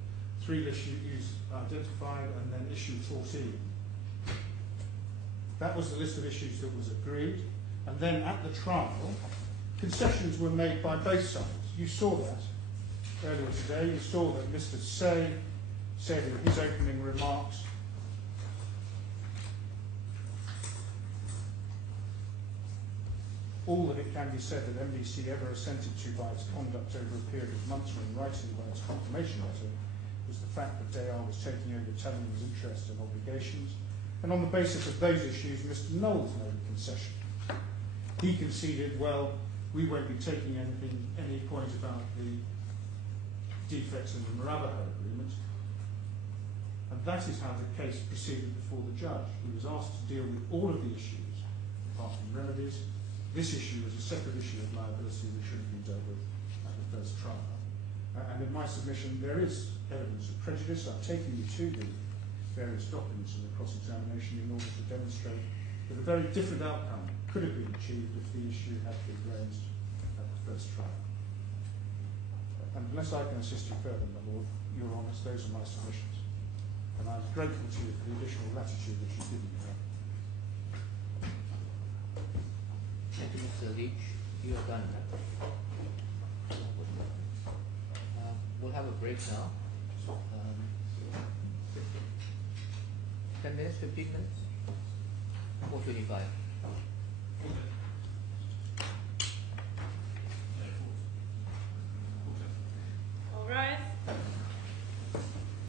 3 issues identified, and then issue 14. That was the list of issues that was agreed, and then at the trial, concessions were made by both sides. You saw that earlier today. You saw that Mr. Say said in his opening remarks all that it can be said that MBC ever assented to by its conduct over a period of months when writing by its confirmation letter was the fact that Deyaar was taking over Taaleem's interests and obligations, and on the basis of those issues, Mr. Knowles made a concession. He conceded, well, we won't be taking any point about the defects in the Marabaho agreement, and that is how the case proceeded before the judge. He was asked to deal with all of the issues, apart from remedies. This issue was a separate issue of liability that should have been dealt with at the first trial. And in my submission, there is evidence of prejudice. I've taken you to the various documents in the cross-examination in order to demonstrate that a very different outcome could have been achieved if the issue had been raised at the first trial. And unless I can assist you further, my Lord, Your Honours, those are my submissions. And I'm grateful to you for the additional latitude that you've given me there. Thank you, Mr. Leach. You are done. We'll have a break now. 10 minutes, 15 minutes? 4:25.